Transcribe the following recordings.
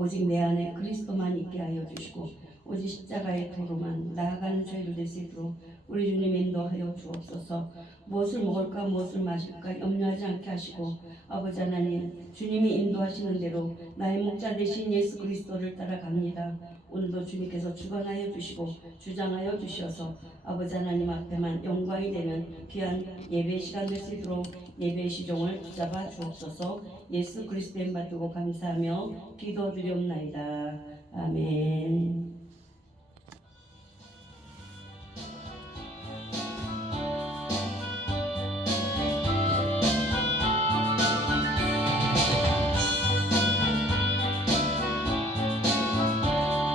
오직 내 안에 그리스도만 있게 하여 주시고 오직 십자가의 도로만 나아가는 저희를 될 수 있도록 우리 주님 인도하여 주옵소서. 무엇을 먹을까 무엇을 마실까 염려하지 않게 하시고 아버지 하나님 주님이 인도하시는 대로 나의 목자 되신 예수 그리스도를 따라갑니다. 오늘도 주님께서 주관하여 주시고 주장하여 주셔서 아버지 하나님 앞에만 영광이 되는 귀한 예배 시간 될 수 있도록 예배의 시종을 붙잡아 주옵소서. 예수 그리스도의 이름 받들고 감사하며 기도드리옵나이다. 아멘.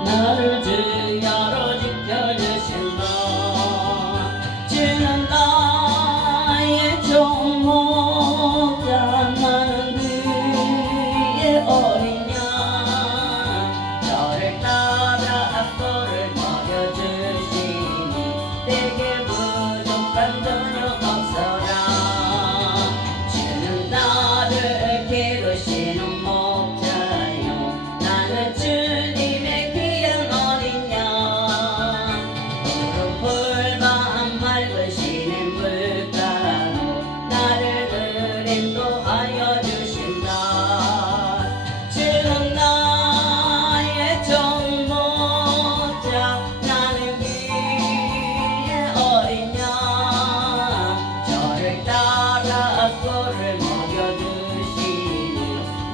나를 주야로 지켜주신다. 주는 나의 종목자 나는 그의 어린 양 저를 따라 앞도를 먹여주시니 내게 부족한 전혀 없어라. 주는 나를 기르시는 목자요 나는 주님의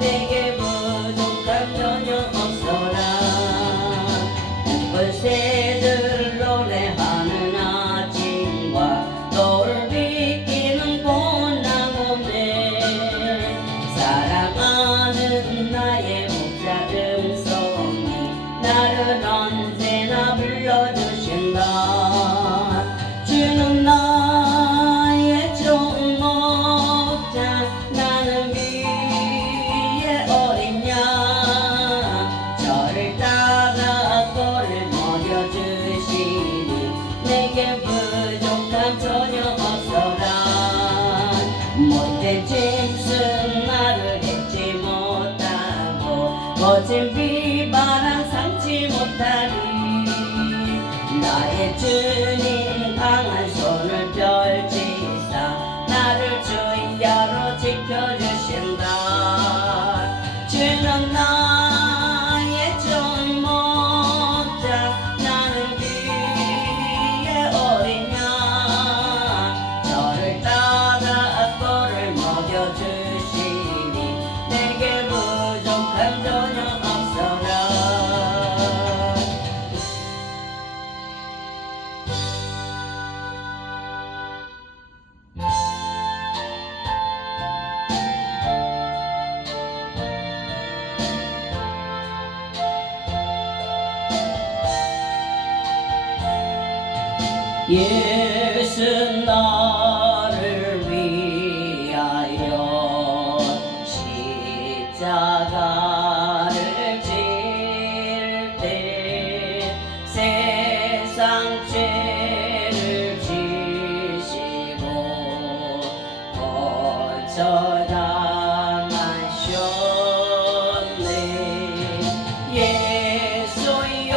내게 부족함 전혀 없어라. 새들 노래하는 아침과 너를 비키는 봄나무네 사랑하는 나의 목자 음성이 나를 언제나 불러주신다. 주는 나의 종목자 나는 그의 어린 양 저를 따라 꼴을 먹여주시니 내게 부족함 전혀 없어라. 못된 짐승 나를 잊지 못하고 거친 비바람 삼지 못하리. 나의 주님 강한 손을 펼치사 나를 주야로 지켜주신다. 주는 나의 종목자 나는 그의 어린 양 저를 따라 꼴을 먹여주시니 내게 부족함 전혀 없어라. 예수 나를 위하여 십자가를 질 때 세상 죄를 지시고 거쳐당하셨네. 예수여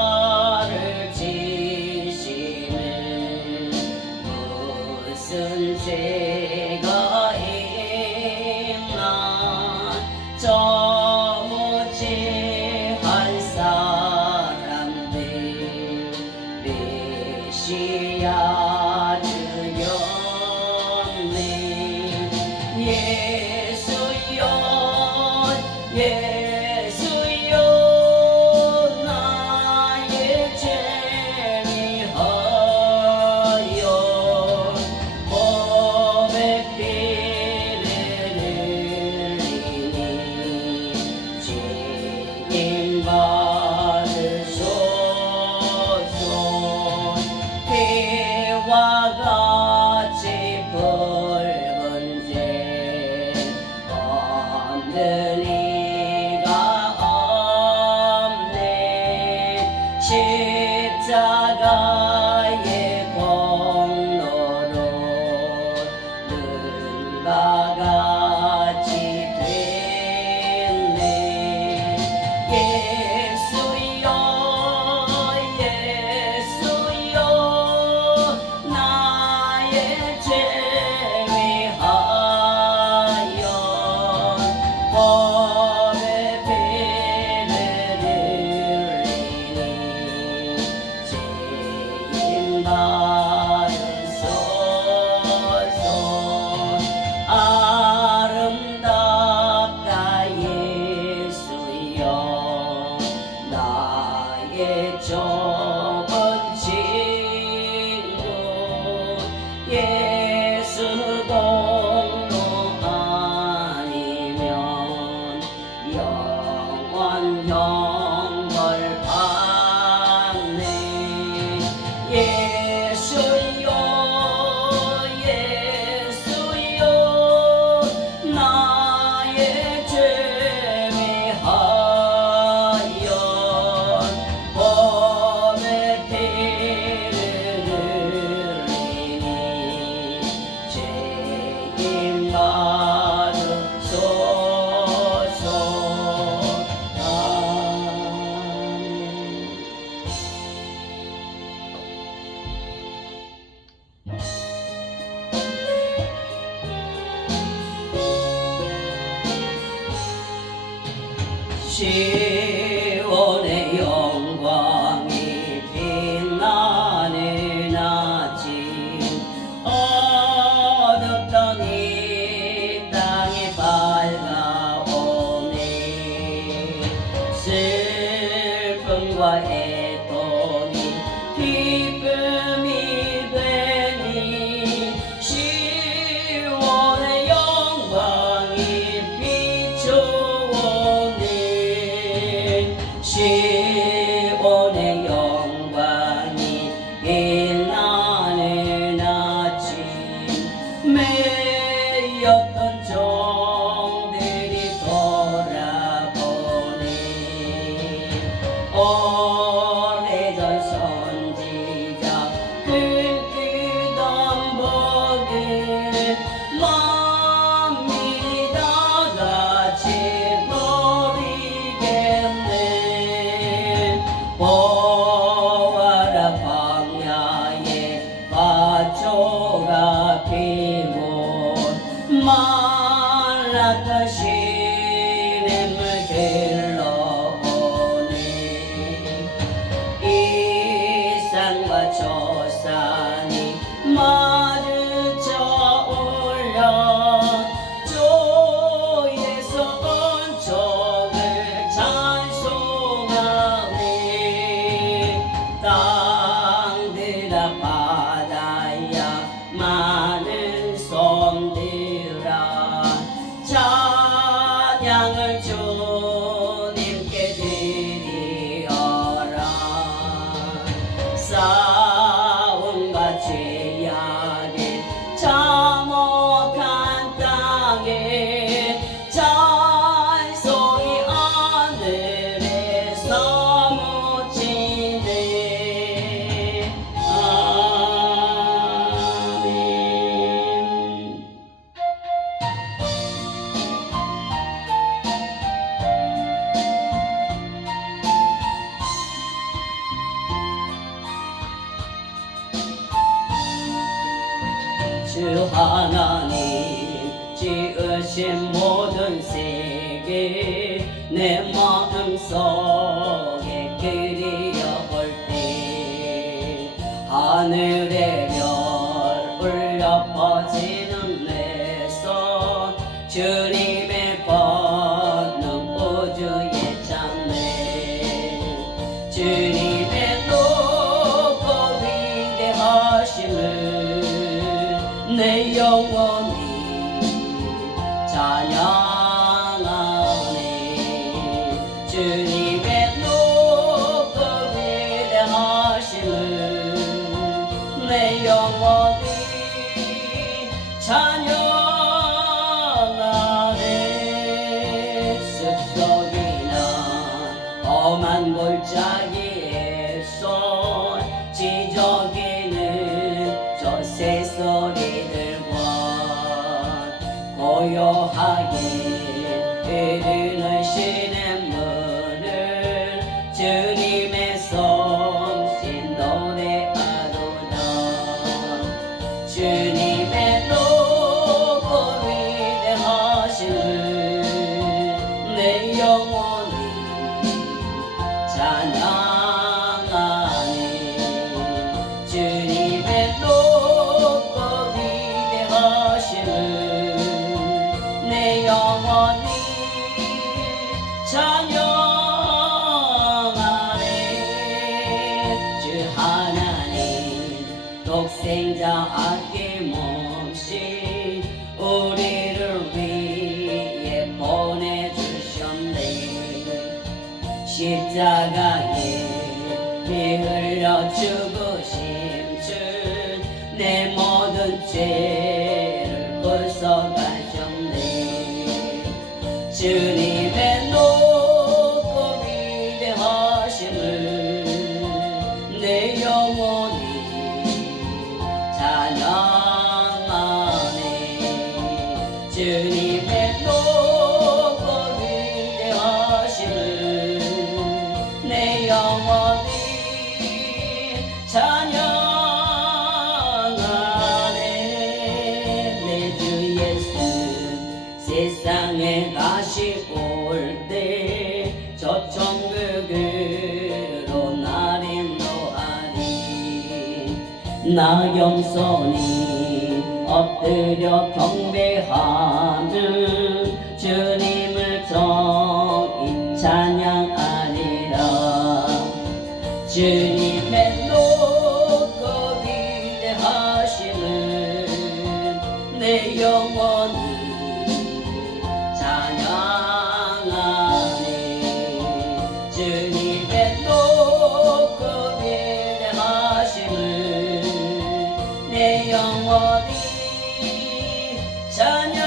십자가를 지시는 무슨 죄가 있나 저 무지한 사람들 메시아 주였네. 예수여 나의 죄 위하여 몸에 피를 흘리니 책임 받으소서. 시온의 영광이 빛나는 아침 어둡던 이 땅이 밝아오네 슬픔과 애통이 기쁨이 되니 시온의 영광이 비추오네 시온의 영광이 빛나는 아침 매였던 종들이 돌아보네 오래전 선지자 꿈꾸던 복을 만민이 다 같이 누리겠네 보아라 광야에 밭초가 피고 말랐던 시냇물 흘러오네 이 산과 저 산이 마주쳐 올려 주에서 온 족을 찬송하네 땅들아 바다야 많은 섬들아 찬양을 주님께 드리어라 싸움과 죄악의 참혹한 땅에 찬송이 하늘에 사무치네 아멘 주 하나님 지으신 모든 세계 내 마음속에 그리어볼 때 하늘의 별 울려 퍼지는 내 손 주님의 권능 우주에 찬네 주님의 높고 위대하심을 내 영혼이 찬양하네 주님의 높고 위대하심을 내 영혼이 찬양하네 숲속이나 험한 골짜기에 손 지저귀는 저 새소리들과 고요하게 흐르는 시냇물을 주님의 솜씨 노래하도다 주님의 높고 위대하심을 내 영혼이 찬양하네 주님의 높고 위대하심을 내 영혼이 찬양하네 주 하나님 독생자 아낌없이 우리를 위해 보내주셨네 십자가에 피 흘려 죽으신 주 내 모든 죄를 벗어가셨네 주님의 높고 위대하심을 내 영혼이 찬양하네 주님의 높고 위대하심을 내 영혼이 찬양하네 내 주 예수 세상에 다시 올 때 나경선이 엎드려 경배하는 주님을 정인 찬양하리라. 주님의 높고 위대하심을 내 영혼이 찬양하네. 주님의 높고 위대하심을 내 영혼이 찬양하네.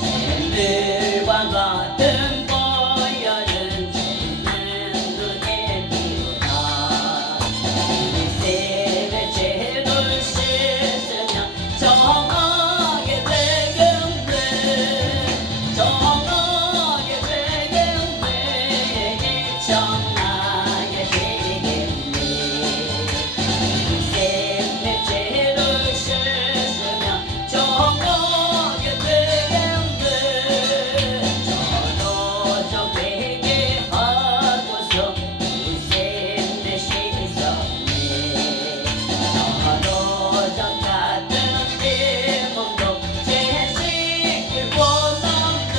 샘들과 같은 보혈은 짖는 눈에 띄우나 이 샘의 죄를 씻으며 정하게 되겠네. 정하게 되겠네. 정하게 되겠네. 이 샘의 죄를 씻으며 정하게 되겠네. 저도 회개하고서 이 샘에 씻었네. 저도 같은 내 몸도 죄 씻길 원하네.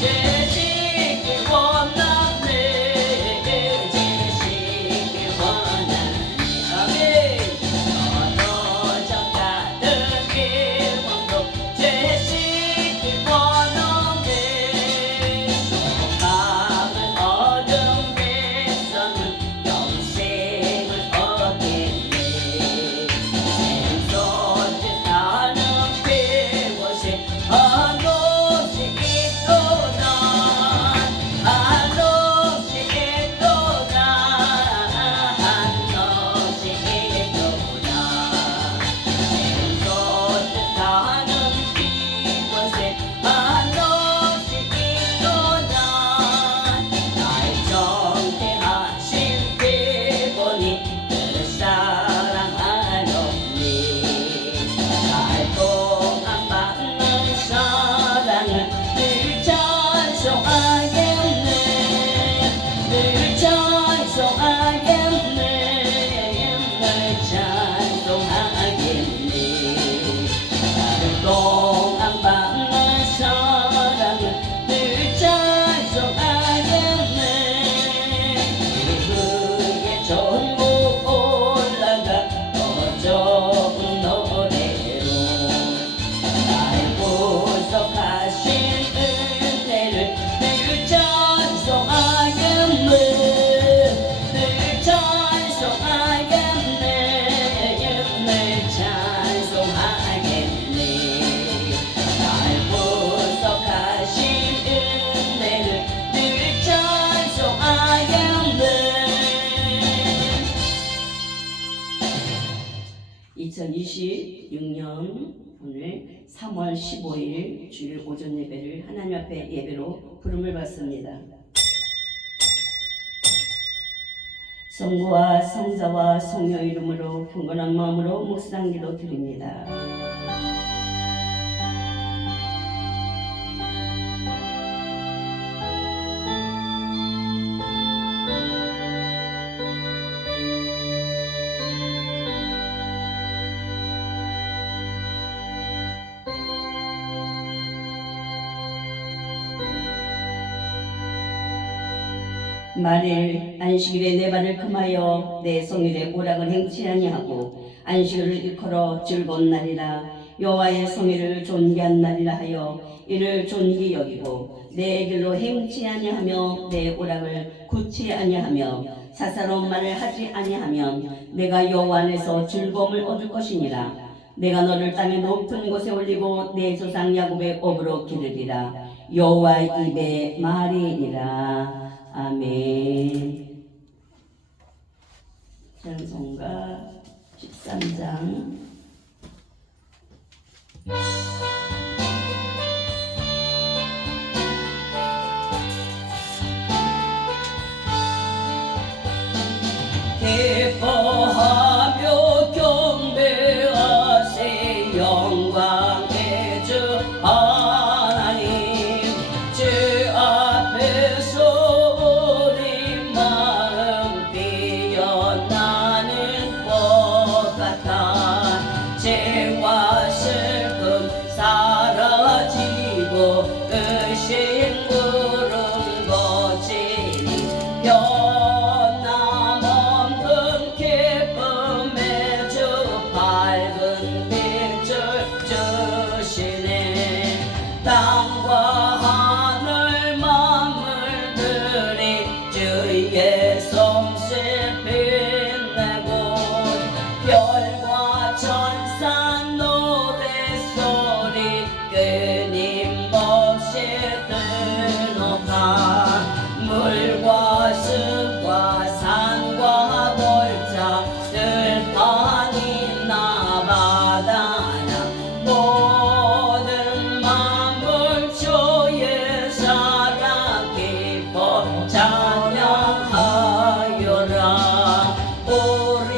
죄 씻길 원하네. 죄 씻길 원하네. 아멘. 저도 같은 내 몸도 죄 씻길 원하네. 소망은 어둠에서는 영생을 얻겠네. 샘솟듯 나는 그곳에 한없이 있도다. 한없이 있도다. 한없이 있도다. 샘솟듯 나는 이곳에 한없이 있도다. 날 정죄하신 그분이 그 사랑하였니. 날 동안 받는 사랑을 늘 찬송하겠네. 늘 찬송하겠네. 늘 찬송하겠네. 나를 동안 받는 사랑을 늘 찬송하겠네. 그의 전곡 올라가 더 좋은 노래로 나의 구속하신 은혜를 늘 찬송하겠네. 늘 찬송하겠네. 늘 찬송하겠네. 나의 구속하신 은혜를 늘 찬송하겠네. 2026년 오늘 3월 15일 주일 오전 예배를 하나님 앞에 예배로 부름을 받습니다. 성부와 성자와 성령 이름으로 경건한 마음으로 묵상기도 드립니다. 만일 안식일에 내 발을 금하여 내 성일에 오락을 행치 아니하고 안식일을 일컬어 즐거운 날이라 여호와의 성일을 존귀한 날이라 하여 이를 존귀 여기고 내 길로 행치 아니하며 내 오락을 굳지 아니하며 사사로운 말을 하지 아니하면 내가 여호와 안에서 즐거움을 얻을 것이니라. 내가 너를 땅의 높은 곳에 올리고 내 조상 야곱의 업으로 기르리라. 여호와 입의 말이니라. 아멘. 찬송가 13장. 기뻐하며 경배하세 영광의 주 이고 의심 구름 거치니 변함 없는 기쁨의 주 밝은 빛을 주시네. 땅과 하늘 만물들이 주의 솜씨 빛내고 별과 천사 노래소리 끊임없이 드높아 물과 숲과 산과 골짜 들판이나 바다나 모든 만물 주의 사랑 기뻐 찬양하여라. 우리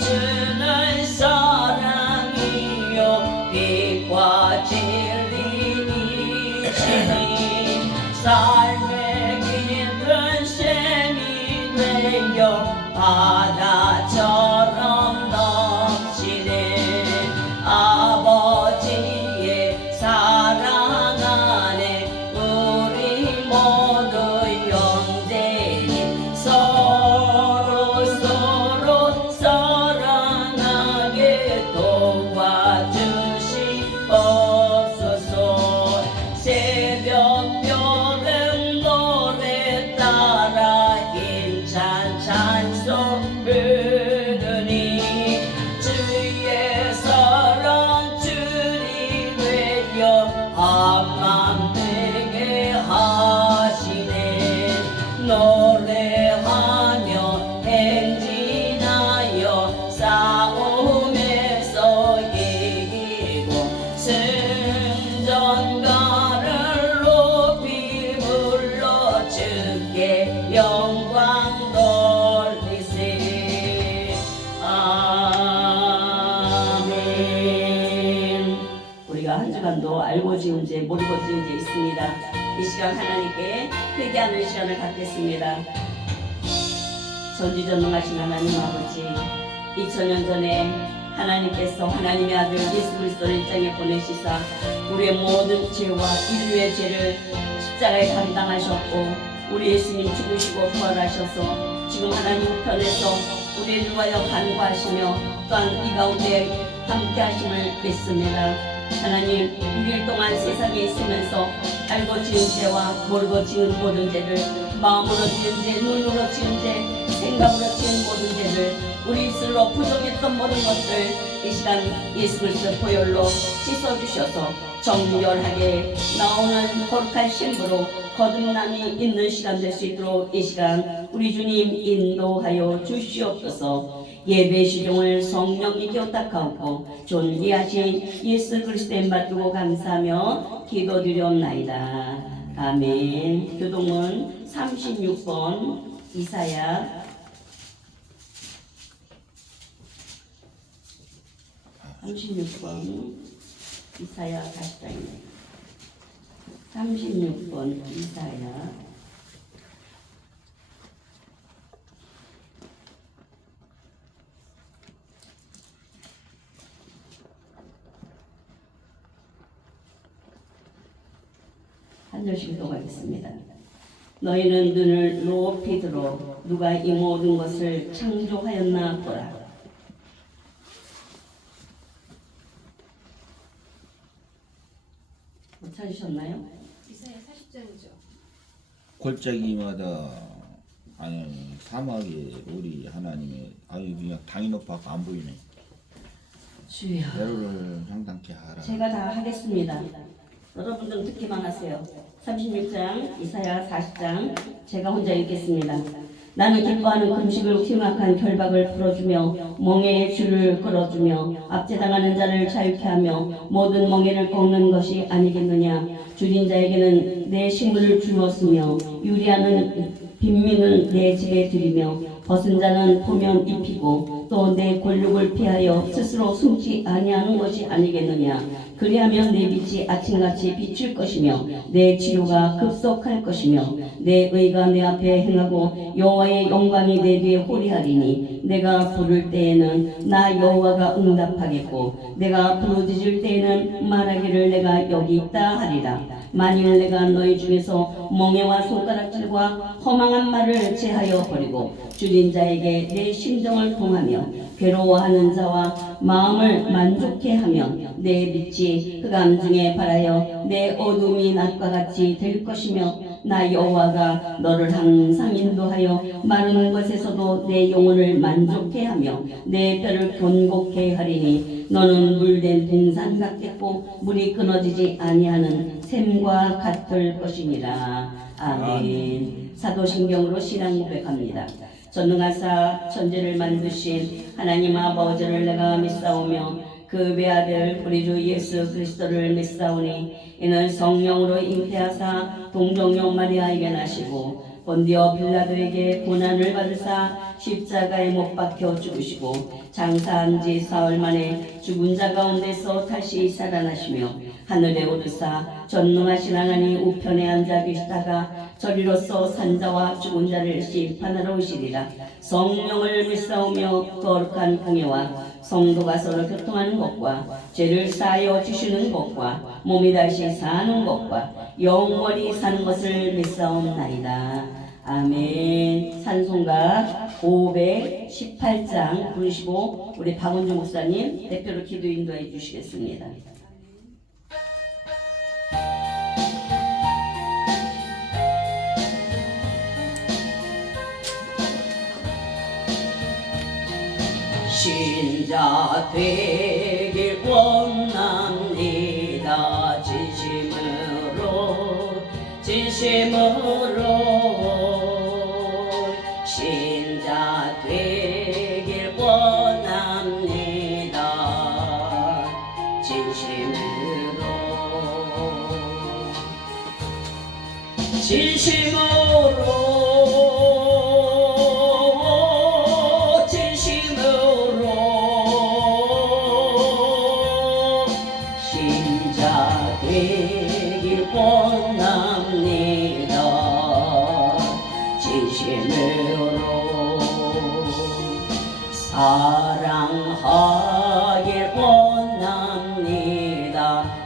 주는 사랑이요 빛과 진리이시니 삶의 깊은 샘이 되어 바다처럼 넘치네. 아버지의 사랑 안에 우리 모두 형제니 서로 사랑하게 도와주시옵소서. 새벽별은 노래 따라 힘찬 찬송 부르니 주의 사랑 주님 되어 한맘 되게 하시네. 노래하며 행진하여 싸움에서 이기고 승전가를 높이 불러 주께 영광 돌리세. 아멘. 우리가 한 주간도 알고 지은 죄 모르고 지은 죄 있습니다. 이 시간 하나님께 회개하는 시간을 갖겠습니다. 전지전능하신 하나님 아버지, 2000년 전에 하나님께서 하나님의 아들 예수 그리스도를 이 땅에 보내시사 우리의 모든 죄와 인류의 죄를 십자가에 감당하셨고 우리 예수님 죽으시고 부활하셔서 지금 하나님 편에서 우리를 위하여 간구하시며 또한 이 가운데 함께 하심을 믿습니다. 하나님, 6일 동안 세상에 있으면서 알고 지은 죄와 모르고 지은 모든 죄를, 마음으로 지은 죄, 눈으로 지은 죄, 생각으로 지은 모든 죄를, 우리 입술로 부정했던 모든 것들 이 시간 예수 그리스도 보혈로 씻어주셔서 정결하게 나오는 거룩한 신부로 거듭남이 있는 시간 될 수 있도록 이 시간 우리 주님 인도하여 주시옵소서. 예배 시종을 성령이 교탁하고 존귀하신 예수 그리스도의 맞두고 감사하며 기도드렸나이다. 아멘. 교동문 36번 이사야 36번 이사야 40장입니다. 36번 이사야 한 절씩 읽어가겠습니다. 너희는 눈을 높이 들어 누가 이 모든 것을 창조하였나 보라. 못 찾으셨나요? 이사야 40장이죠. 골짜기마다 아니 사막에 우리 하나님의 그냥 당이 높아서 안 보이네. 주여, 내로를 향당케 하라. 제가 다 하겠습니다. 여러분들은 듣기만 하세요. 36장 이사야 40장 제가 혼자 읽겠습니다. 나는 기뻐하는 금식을 흉악한 결박을 풀어주며 멍에의 줄을 끌어주며 압제당하는 자를 자유케 하며 모든 멍에를 꺾는 것이 아니겠느냐. 줄인 자에게는 내 식물을 주었으며 유리하는 빈민을 내 집에 들이며 벗은 자는 포면 입히고 또 내 권력을 피하여 스스로 숨지 아니하는 것이 아니겠느냐. 그리하면 내 빛이 아침같이 비칠 것이며 내 치료가 급속할 것이며 내 의가 내 앞에 행하고 여호와의 영광이 내 뒤에 호리하리니 내가 부를 때에는 나 여호와가 응답하겠고 내가 부르짖을 때에는 말하기를 내가 여기 있다 하리라. 만일 내가 너희 중에서 멍에와 손가락질과 허망한 말을 제하여 버리고 줄인 자에게 내 심정을 통하며 괴로워하는 자와 마음을 만족해 하면 내 빛이 흑암 중에 발하여 내 어둠이 낮과 같이 될 것이며 나 여호와가 너를 항상 인도하여 마른 것에서도 내 영혼을 만족해 하며 내 뼈를 견고케 하리니 너는 물된 동산 같겠고 물이 끊어지지 아니하는 샘과 같을 것이니라. 아멘. 사도신경으로 신앙 고백합니다. 전능하사 천지를 만드신 하나님 아버지를 내가 믿사오며 그 외아들 우리 주 예수 그리스도를 믿사오니 이는 성령으로 잉태하사 동정녀 마리아에게 나시고 본디오 빌라도에게 고난을 받으사 십자가에 못 박혀 죽으시고 장사한 지 사흘 만에 죽은 자 가운데서 다시 살아나시며 하늘에 오르사 전능하신 하나님 우편에 앉아 계시다가 저리로서 산자와 죽은 자를 심판하러 오시리라. 성령을 믿사오며 거룩한 공예와 성도가 서로 교통하는 것과 죄를 사하여 주시는 것과 몸이 다시 사는 것과 영원히 사는 것을 믿사옵나이다. 아멘. 찬송가 518장 부르시고 우리 박원주 목사님 대표로 기도 인도해 주시겠습니다. 신자 되길 원합니다. 진심으로 신자 되길 원합니다. 진심으로 신자 되길 원합니다. 진심으로 사랑하길 원합니다.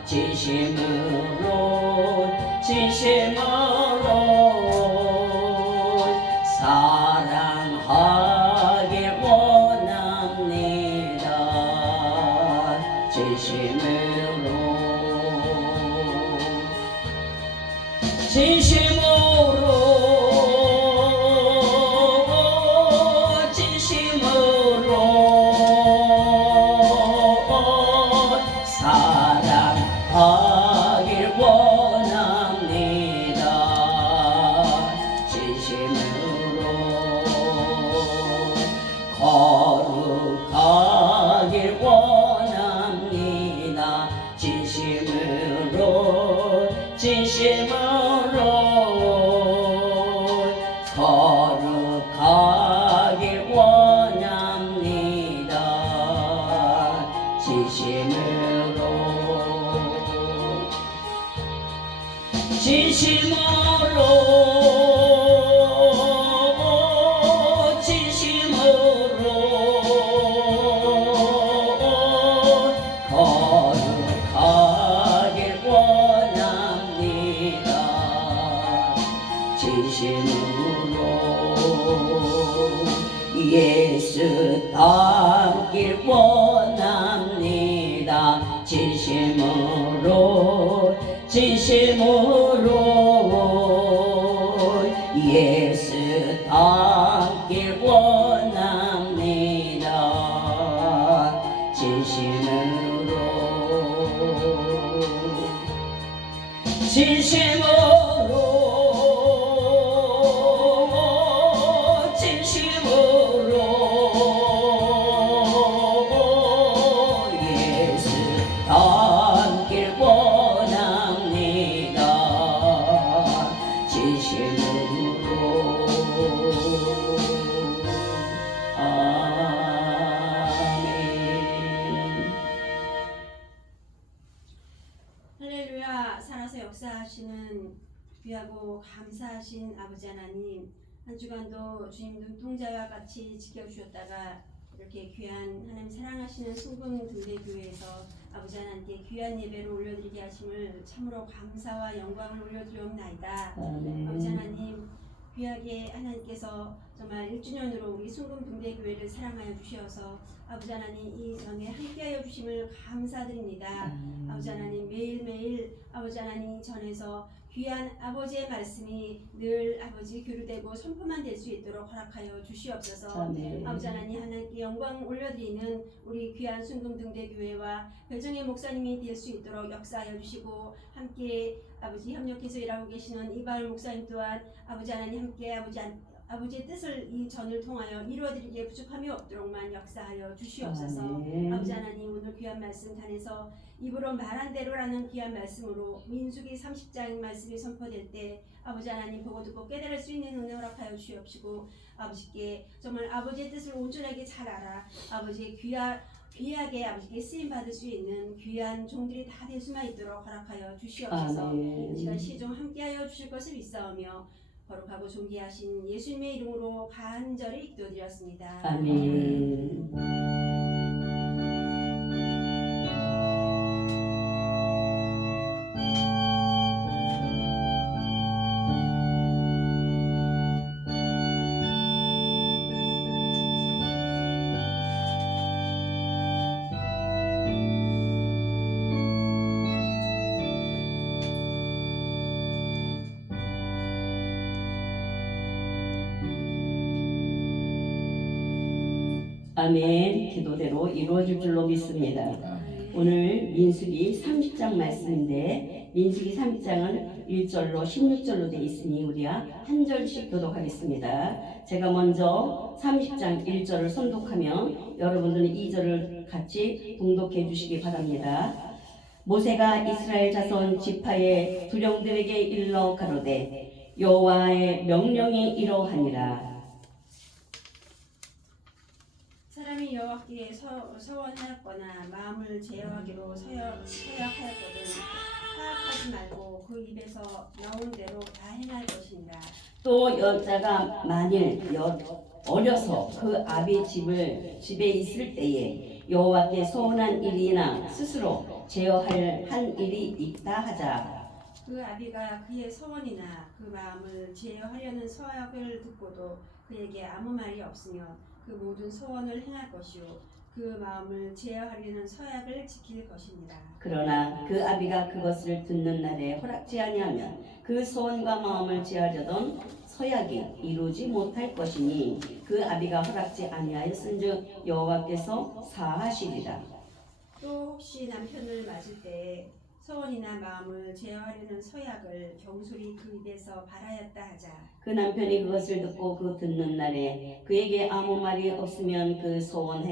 진심으로 사랑하길 원합니다. 진심으로 사랑하길 원합니다. 진심으로 거룩하길 원합니다. 진심으로 거룩하길 원합니다. 진심으로 거룩하길 원합니다. 진심으로 예수 닮길 원합니다. 진심으로 예수 닮길 원합니다. 예수 닮길 원합니다. 진심으로 아멘. 살아서 역사하시는 귀하고 감사하신 아버지 하나님, 한 주간도 주님 눈동자와 같이 지켜주셨다가 이렇게 귀한 하나님 사랑하시는 순금 등대교회에서 아버지 하나님께 귀한 예배를 올려드리게 하심을 참으로 감사와 영광을 올려드리옵나이다. 아버지 하나님, 귀하게 하나님께서 정말 1주년으로 우리 순금 등대교회를 사랑하여 주셔서 아버지 하나님 이 전에 함께하여 주심을 감사드립니다. 아버지 하나님, 매일매일 아버지 하나님 전에서 귀한 아버지의 말씀이 늘 아버지 교류되고 선포만 될 수 있도록 허락하여 주시옵소서. 아버지 하나님께 영광 올려드리는 우리 귀한 순금 등대교회와 별정의 목사님이 될 수 있도록 역사하여 주시고, 함께 아버지 협력해서 일하고 계시는 이바울 목사님 또한 아버지 하나님 함께 아버지의 뜻을 이 전을 통하여 이루어드리기에 부족함이 없도록만 역사하여 주시옵소서. 아버지 하나님, 오늘 귀한 말씀 단에서 입으로 말한 대로라는 귀한 말씀으로 민수기 30장 말씀이 선포될 때 아버지 하나님 보고 듣고 깨달을 수 있는 은혜 허락하여 주시옵시고, 아버지께 정말 아버지의 뜻을 온전하게 잘 알아 아버지의 귀하게 아버지께 쓰임 받을 수 있는 귀한 종들이 다 될 수만 있도록 허락하여 주시옵소서. 이 시간 시종 함께하여 주실 것을 믿사오며 거룩하고 존귀하신 예수님의 이름으로 간절히 기도드렸습니다. 아멘. 아멘. 기도대로 이루어질 줄로 믿습니다. 오늘 민수기 30장 말씀인데 민수기 30장은 1절로 16절로 되어 있으니 우리가 한 절씩 교독하겠습니다. 제가 먼저 30장 1절을 선독하면 여러분들은 2절을 같이 봉독해 주시기 바랍니다. 모세가 이스라엘 자손 지파의 두령들에게 일러 가로되 여호와의 명령이 이러하니라. 사람이 여호와께 서원하였거나 마음을 제어하기로 서약하였거든 파악하지 말고 그 입에서 나온 대로 다 행할 것입니다. 또 여자가 만일 어려서 그 아비 집에 있을 때에 여호와께 소원한 일이나 스스로 제어할 한 일이 있다 하자. 그 아비가 그의 서원이나 그 마음을 제어하려는 서약을 듣고도 그에게 아무 말이 없으면 그 모든 소원을 행할 것이요 그 마음을 제어하려는 서약을 지킬 것입니다. 그러나 그 아비가 그것을 듣는 날에 허락지 아니하면 그 소원과 마음을 제하려던 서약이 이루지 못할 것이니 그 아비가 허락지 아니하였은즉 여호와께서 사하시리라. 또 혹시 남편을 맞을 때 서원이나 마음을 제어하려는 서약을 경솔히 그 입에서 발하였다 하자. 그 남편이 그것을 듣고 그 듣는 날에 그에게 아무 말이 없으면 그 소원을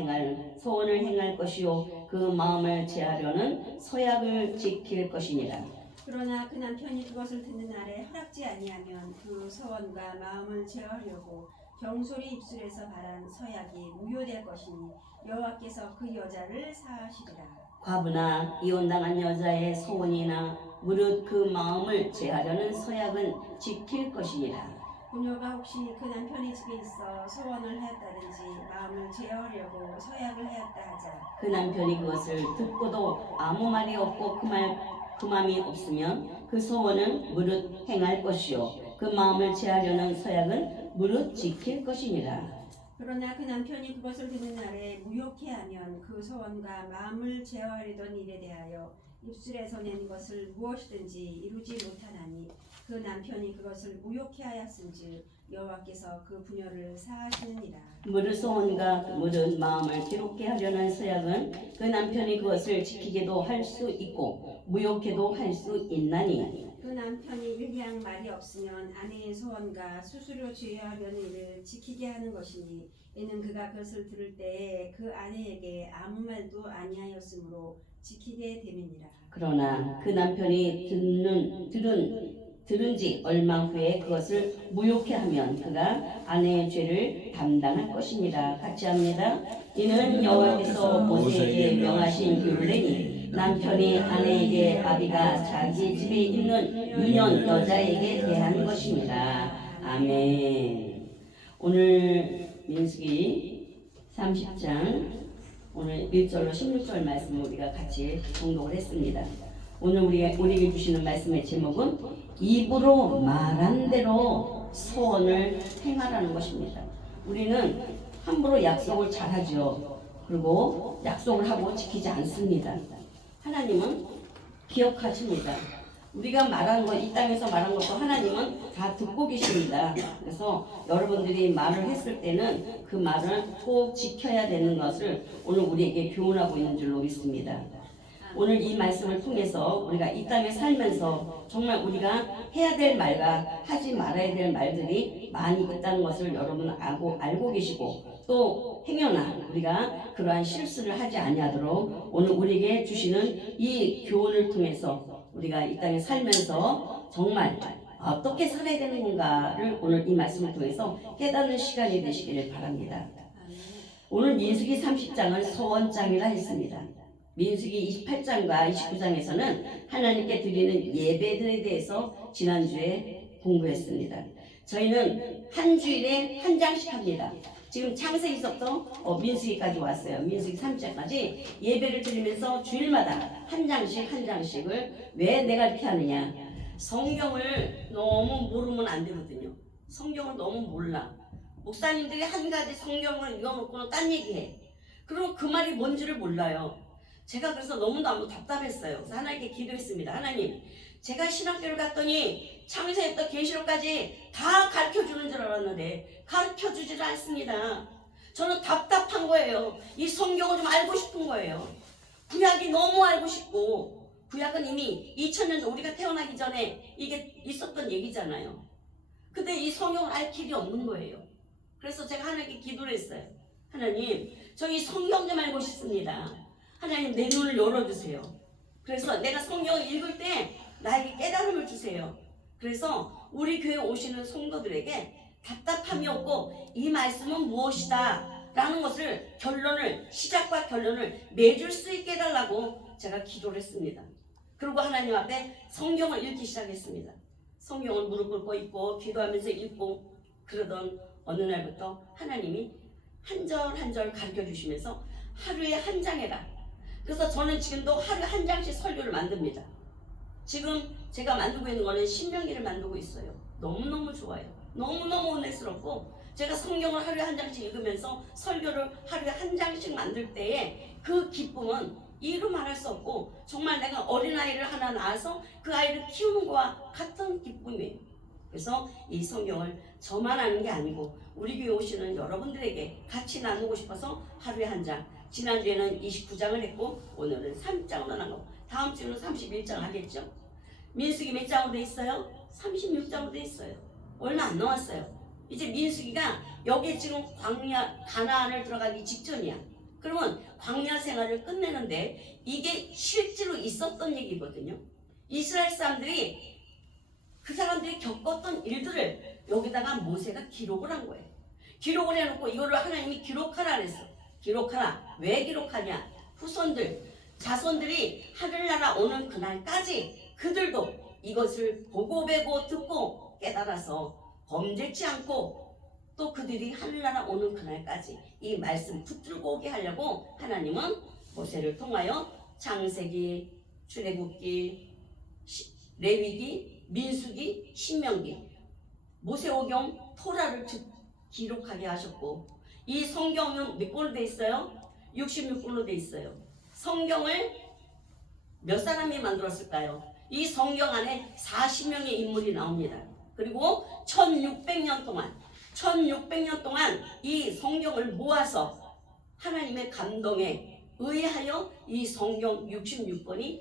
행할 것이요 그 마음을 제하려는 서약을 지킬 것이니라. 그러나 그 남편이 그것을 듣는 날에 허락지 아니하면 그 서원과 마음을 제어하려고 경솔히 입술에서 발한 서약이 무효될 것이니 여호와께서 그 여자를 사하시리라. 과부나 이혼당한 여자의 소원이나 무릇 그 마음을 제하려는 서약은 지킬 것이니라. 부녀가 혹시 그 남편의 집에 있어 소원을 하였다든지 마음을 제어하려고 서약을 하였다 하자. 그 남편이 그것을 듣고도 아무 말이 없고 그 마음이 없으면 그 소원은 무릇 행할 것이요 그 마음을 제하려는 서약은 무릇 지킬 것이니라. 그러나 그 남편이 그것을 듣는 날에 무효케 하면 그 소원과 마음을 제어하려던 일에 대하여 입술에서 낸 것을 무엇이든지 이루지 못하나니 그 남편이 그것을 무효케 하였은즉 여호와께서 그 부녀를 사하시느니라. 무릇 소원과 무릇 마음을 기록게 하려는 서약은 그 남편이 그것을 지키게도 할 수 있고 무효케도 할 수 있나니 그 남편이 일량 말이 없으면 아내의 소원과 수수료 제어하려는 일을 지키게 하는 것이니 이는 그가 그것을 들을 때에 그 아내에게 아무 말도 아니하였으므로 지키게 됨이니라. 그러나 그 남편이 들은 지 얼마 후에 그것을 무효케 하면 그가 아내의 죄를 담당할 것이니라. 같이 합니다. 이는 여호와께서 모세에게 명하신 율례니 남편이 아내에게 아비가 자기 집에 있는 유년 여자에게 대한 것입니다. 아멘. 오늘 민수기 30장 오늘 1절로 16절 말씀을 우리가 같이 공독을 했습니다. 오늘 우리에게 주시는 말씀의 제목은 입으로 말한 대로 소원을 행하라는 것입니다. 우리는 함부로 약속을 잘하죠. 그리고 약속을 하고 지키지 않습니다. 하나님은 기억하십니다. 우리가 말한 것, 이 땅에서 말한 것도 하나님은 다 듣고 계십니다. 그래서 여러분들이 말을 했을 때는 그 말을 꼭 지켜야 되는 것을 오늘 우리에게 교훈하고 있는 줄로 믿습니다. 오늘 이 말씀을 통해서 우리가 이 땅에 살면서 정말 우리가 해야 될 말과 하지 말아야 될 말들이 많이 있다는 것을 여러분 알고 계시고 또 행여나 우리가 그러한 실수를 하지 아니하도록 오늘 우리에게 주시는 이 교훈을 통해서 우리가 이 땅에 살면서 정말 어떻게 살아야 되는 건가를 오늘 이 말씀을 통해서 깨닫는 시간이 되시기를 바랍니다. 오늘 민수기 30장은 소원장이라 했습니다. 민수기 28장과 29장에서는 하나님께 드리는 예배들에 대해서 지난주에 공부했습니다. 저희는 한 주일에 한 장씩 합니다. 지금 창세기서부터 민수기까지 왔어요. 민수기 30장까지 예배를 드리면서 주일마다 한 장씩을 왜 내가 이렇게 하느냐. 성경을 너무 모르면 안 되거든요. 성경을 너무 몰라. 목사님들이 한 가지 성경을 읽어놓고는 딴 얘기해. 그럼 그 말이 뭔지를 몰라요. 제가 그래서 너무너무 답답했어요. 그래서 하나님께 기도했습니다. 하나님, 제가 신학교를 갔더니 창세기부터 계시록까지 다 가르쳐주는 줄 알았는데 가르쳐주질 않습니다. 저는 답답한 거예요. 이 성경을 좀 알고 싶은 거예요. 구약이 너무 알고 싶고, 구약은 이미 2000년 우리가 태어나기 전에 이게 있었던 얘기잖아요. 근데 이 성경을 알 길이 없는 거예요. 그래서 제가 하나님께 기도를 했어요. 하나님, 저 이 성경 좀 알고 싶습니다. 하나님, 내 눈을 열어주세요. 그래서 내가 성경을 읽을 때 나에게 깨달음을 주세요. 그래서 우리 교회 오시는 성도들에게 답답함이 없고 이 말씀은 무엇이다 라는 것을 시작과 결론을 맺을 수 있게 해달라고 제가 기도를 했습니다. 그리고 하나님 앞에 성경을 읽기 시작했습니다. 성경을 무릎 꿇고 읽고 기도하면서 읽고 그러던 어느 날부터 하나님이 한 절 한 절 가르쳐 주시면서 하루에 한 장 해라. 그래서 저는 지금도 하루에 한 장씩 설교를 만듭니다. 지금 제가 만들고 있는 거는 신명기를 만들고 있어요. 너무너무 좋아요. 너무너무 은혜스럽고 제가 성경을 하루에 한 장씩 읽으면서 설교를 하루에 한 장씩 만들 때에 그 기쁨은 이루 말할 수 없고 정말 내가 어린아이를 하나 낳아서 그 아이를 키우는 것과 같은 기쁨이에요. 그래서 이 성경을 저만 아는 게 아니고 우리 교회 오시는 여러분들에게 같이 나누고 싶어서 하루에 한 장, 지난주에는 29장을 했고 오늘은 3장으로 나누고 다음 주는 31장을 하겠죠. 민수기 몇 장으로 돼 있어요? 36장으로 돼 있어요. 얼마 안 나왔어요. 이제 민수기가 여기 지금 광야 가나안을 들어가기 직전이야. 그러면 광야 생활을 끝내는데 이게 실제로 있었던 얘기거든요. 이스라엘 사람들이 그 사람들이 겪었던 일들을 여기다가 모세가 기록을 한 거예요. 기록을 해놓고 이거를 하나님이 기록하라 그랬어. 기록하라. 왜 기록하냐? 후손들, 자손들이 하늘나라 오는 그날까지 그들도 이것을 보고 배고 듣고 깨달아서 범죄치 않고 또 그들이 하늘나라 오는 그날까지 이 말씀 붙들고 오게 하려고 하나님은 모세를 통하여 창세기, 출애굽기, 레위기, 민수기, 신명기, 모세오경, 토라를 기록하게 하셨고 이 성경은 몇 권으로 돼 있어요? 66권으로 돼 있어요. 성경을 몇 사람이 만들었을까요? 이 성경 안에 40명의 인물이 나옵니다. 그리고 1600년 동안 이 성경을 모아서 하나님의 감동에 의하여 이 성경 66권이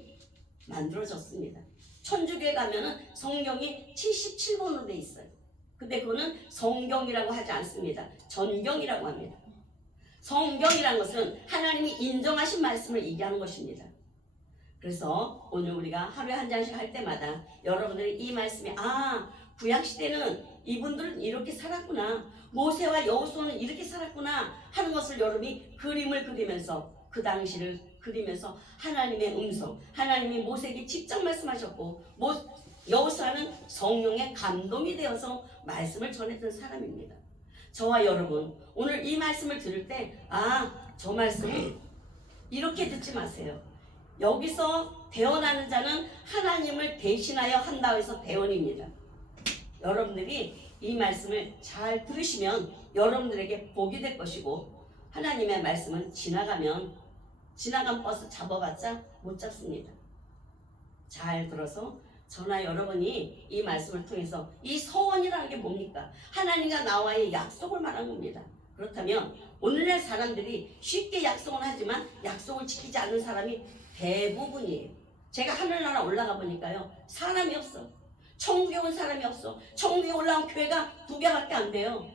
만들어졌습니다. 천주교에 가면은 성경이 77권으로 돼 있어요. 근데 그거는 성경이라고 하지 않습니다. 전경이라고 합니다. 성경이라는 것은 하나님이 인정하신 말씀을 얘기하는 것입니다. 그래서 오늘 우리가 하루에 한 장씩 할 때마다 여러분들이 이 말씀이 구약시대는 이분들은 이렇게 살았구나, 모세와 여호수아는 이렇게 살았구나 하는 것을 여러분이 그림을 그리면서 그 당시를 그리면서 하나님의 음성, 하나님이 모세에게 직접 말씀하셨고 여호수아는 성령의 감동이 되어서 말씀을 전했던 사람입니다. 저와 여러분 오늘 이 말씀을 들을 때 저 말씀이 이렇게 듣지 마세요. 여기서 대언하는 자는 하나님을 대신하여 한다고 해서 대언입니다. 여러분들이 이 말씀을 잘 들으시면 여러분들에게 복이 될 것이고 하나님의 말씀은 지나간 버스 잡아봤자 못 잡습니다. 잘 들어서 저나 여러분이 이 말씀을 통해서 이 서원이라는 게 뭡니까? 하나님과 나와의 약속을 말하는 겁니다. 그렇다면 오늘날 사람들이 쉽게 약속은 하지만 약속을 지키지 않는 사람이 대부분이에요. 제가 하늘나라 올라가 보니까요 사람이 없어. 천국에 온 사람이 없어. 천국에 올라온 교회가 2개밖에 안 돼요.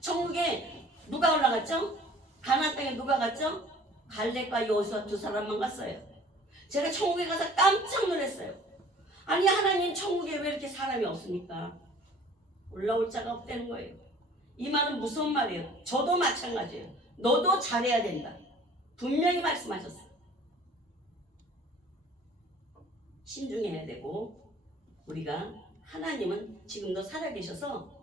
천국에 누가 올라갔죠? 가나안 땅에 누가 갔죠? 갈렙과 여호수아 2사람만 갔어요. 제가 천국에 가서 깜짝 놀랐어요. 아니 하나님 천국에 왜 이렇게 사람이 없습니까? 올라올 자가 없다는 거예요. 이 말은 무슨 말이에요? 저도 마찬가지예요. 너도 잘해야 된다. 분명히 말씀하셨어요. 신중해야 되고 우리가 하나님은 지금도 살아계셔서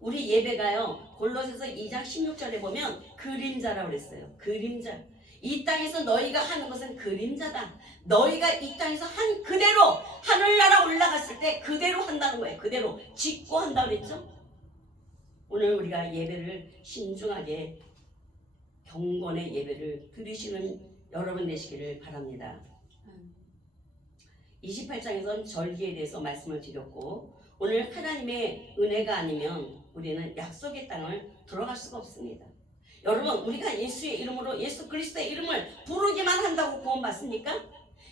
우리 예배가요 골로새서 2장 16절에 보면 그림자라고 그랬어요. 그림자. 이 땅에서 너희가 하는 것은 그림자다. 너희가 이 땅에서 한 그대로 하늘나라 올라갔을 때 그대로 한다는 거예요. 그대로 짓고 한다고 그랬죠. 오늘 우리가 예배를 신중하게 경건의 예배를 드리시는 여러분 되시기를 바랍니다. 28장에서는 절기에 대해서 말씀을 드렸고 오늘 하나님의 은혜가 아니면 우리는 약속의 땅을 들어갈 수가 없습니다. 여러분 우리가 예수의 이름으로 예수 그리스도의 이름을 부르기만 한다고 구원받습니까?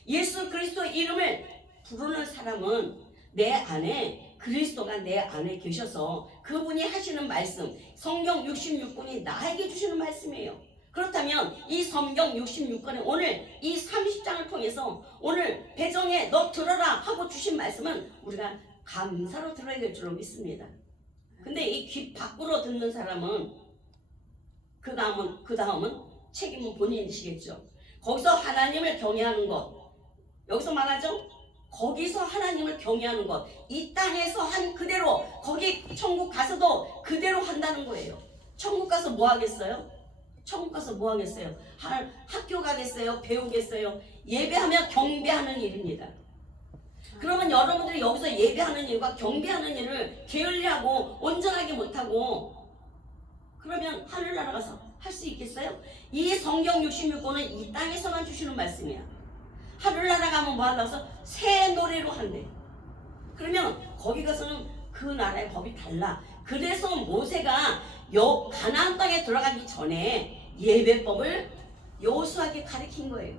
예수 그리스도의 이름을 부르는 사람은 내 안에 그리스도가 내 안에 계셔서 그분이 하시는 말씀 성경 66권이 나에게 주시는 말씀이에요. 그렇다면 이 성경 66권에 오늘 이 30장을 통해서 오늘 배정에 너 들어라 하고 주신 말씀은 우리가 감사로 들어야 될 줄로 믿습니다. 근데 이 귀 밖으로 듣는 사람은 그 다음은 책임은 본인이시겠죠. 거기서 하나님을 경외하는 것 여기서 말하죠. 거기서 하나님을 경외하는 것 이 땅에서 한 그대로 거기 천국 가서도 그대로 한다는 거예요. 천국 가서 뭐 하겠어요? 천국 가서 뭐 하겠어요? 학교 가겠어요? 배우겠어요? 예배하며 경배하는 일입니다. 그러면 여러분들이 여기서 예배하는 일과 경배하는 일을 게을리하고 온전하게 못하고 그러면 하늘나라 가서 할 수 있겠어요? 이 성경 66권은 이 땅에서만 주시는 말씀이야. 하늘나라 가면 뭐 한다고 해서 새 노래로 한대. 그러면 거기 가서는 그 나라의 법이 달라. 그래서 모세가 가나안 땅에 들어가기 전에 예배법을 여호수아에게 가르친 거예요.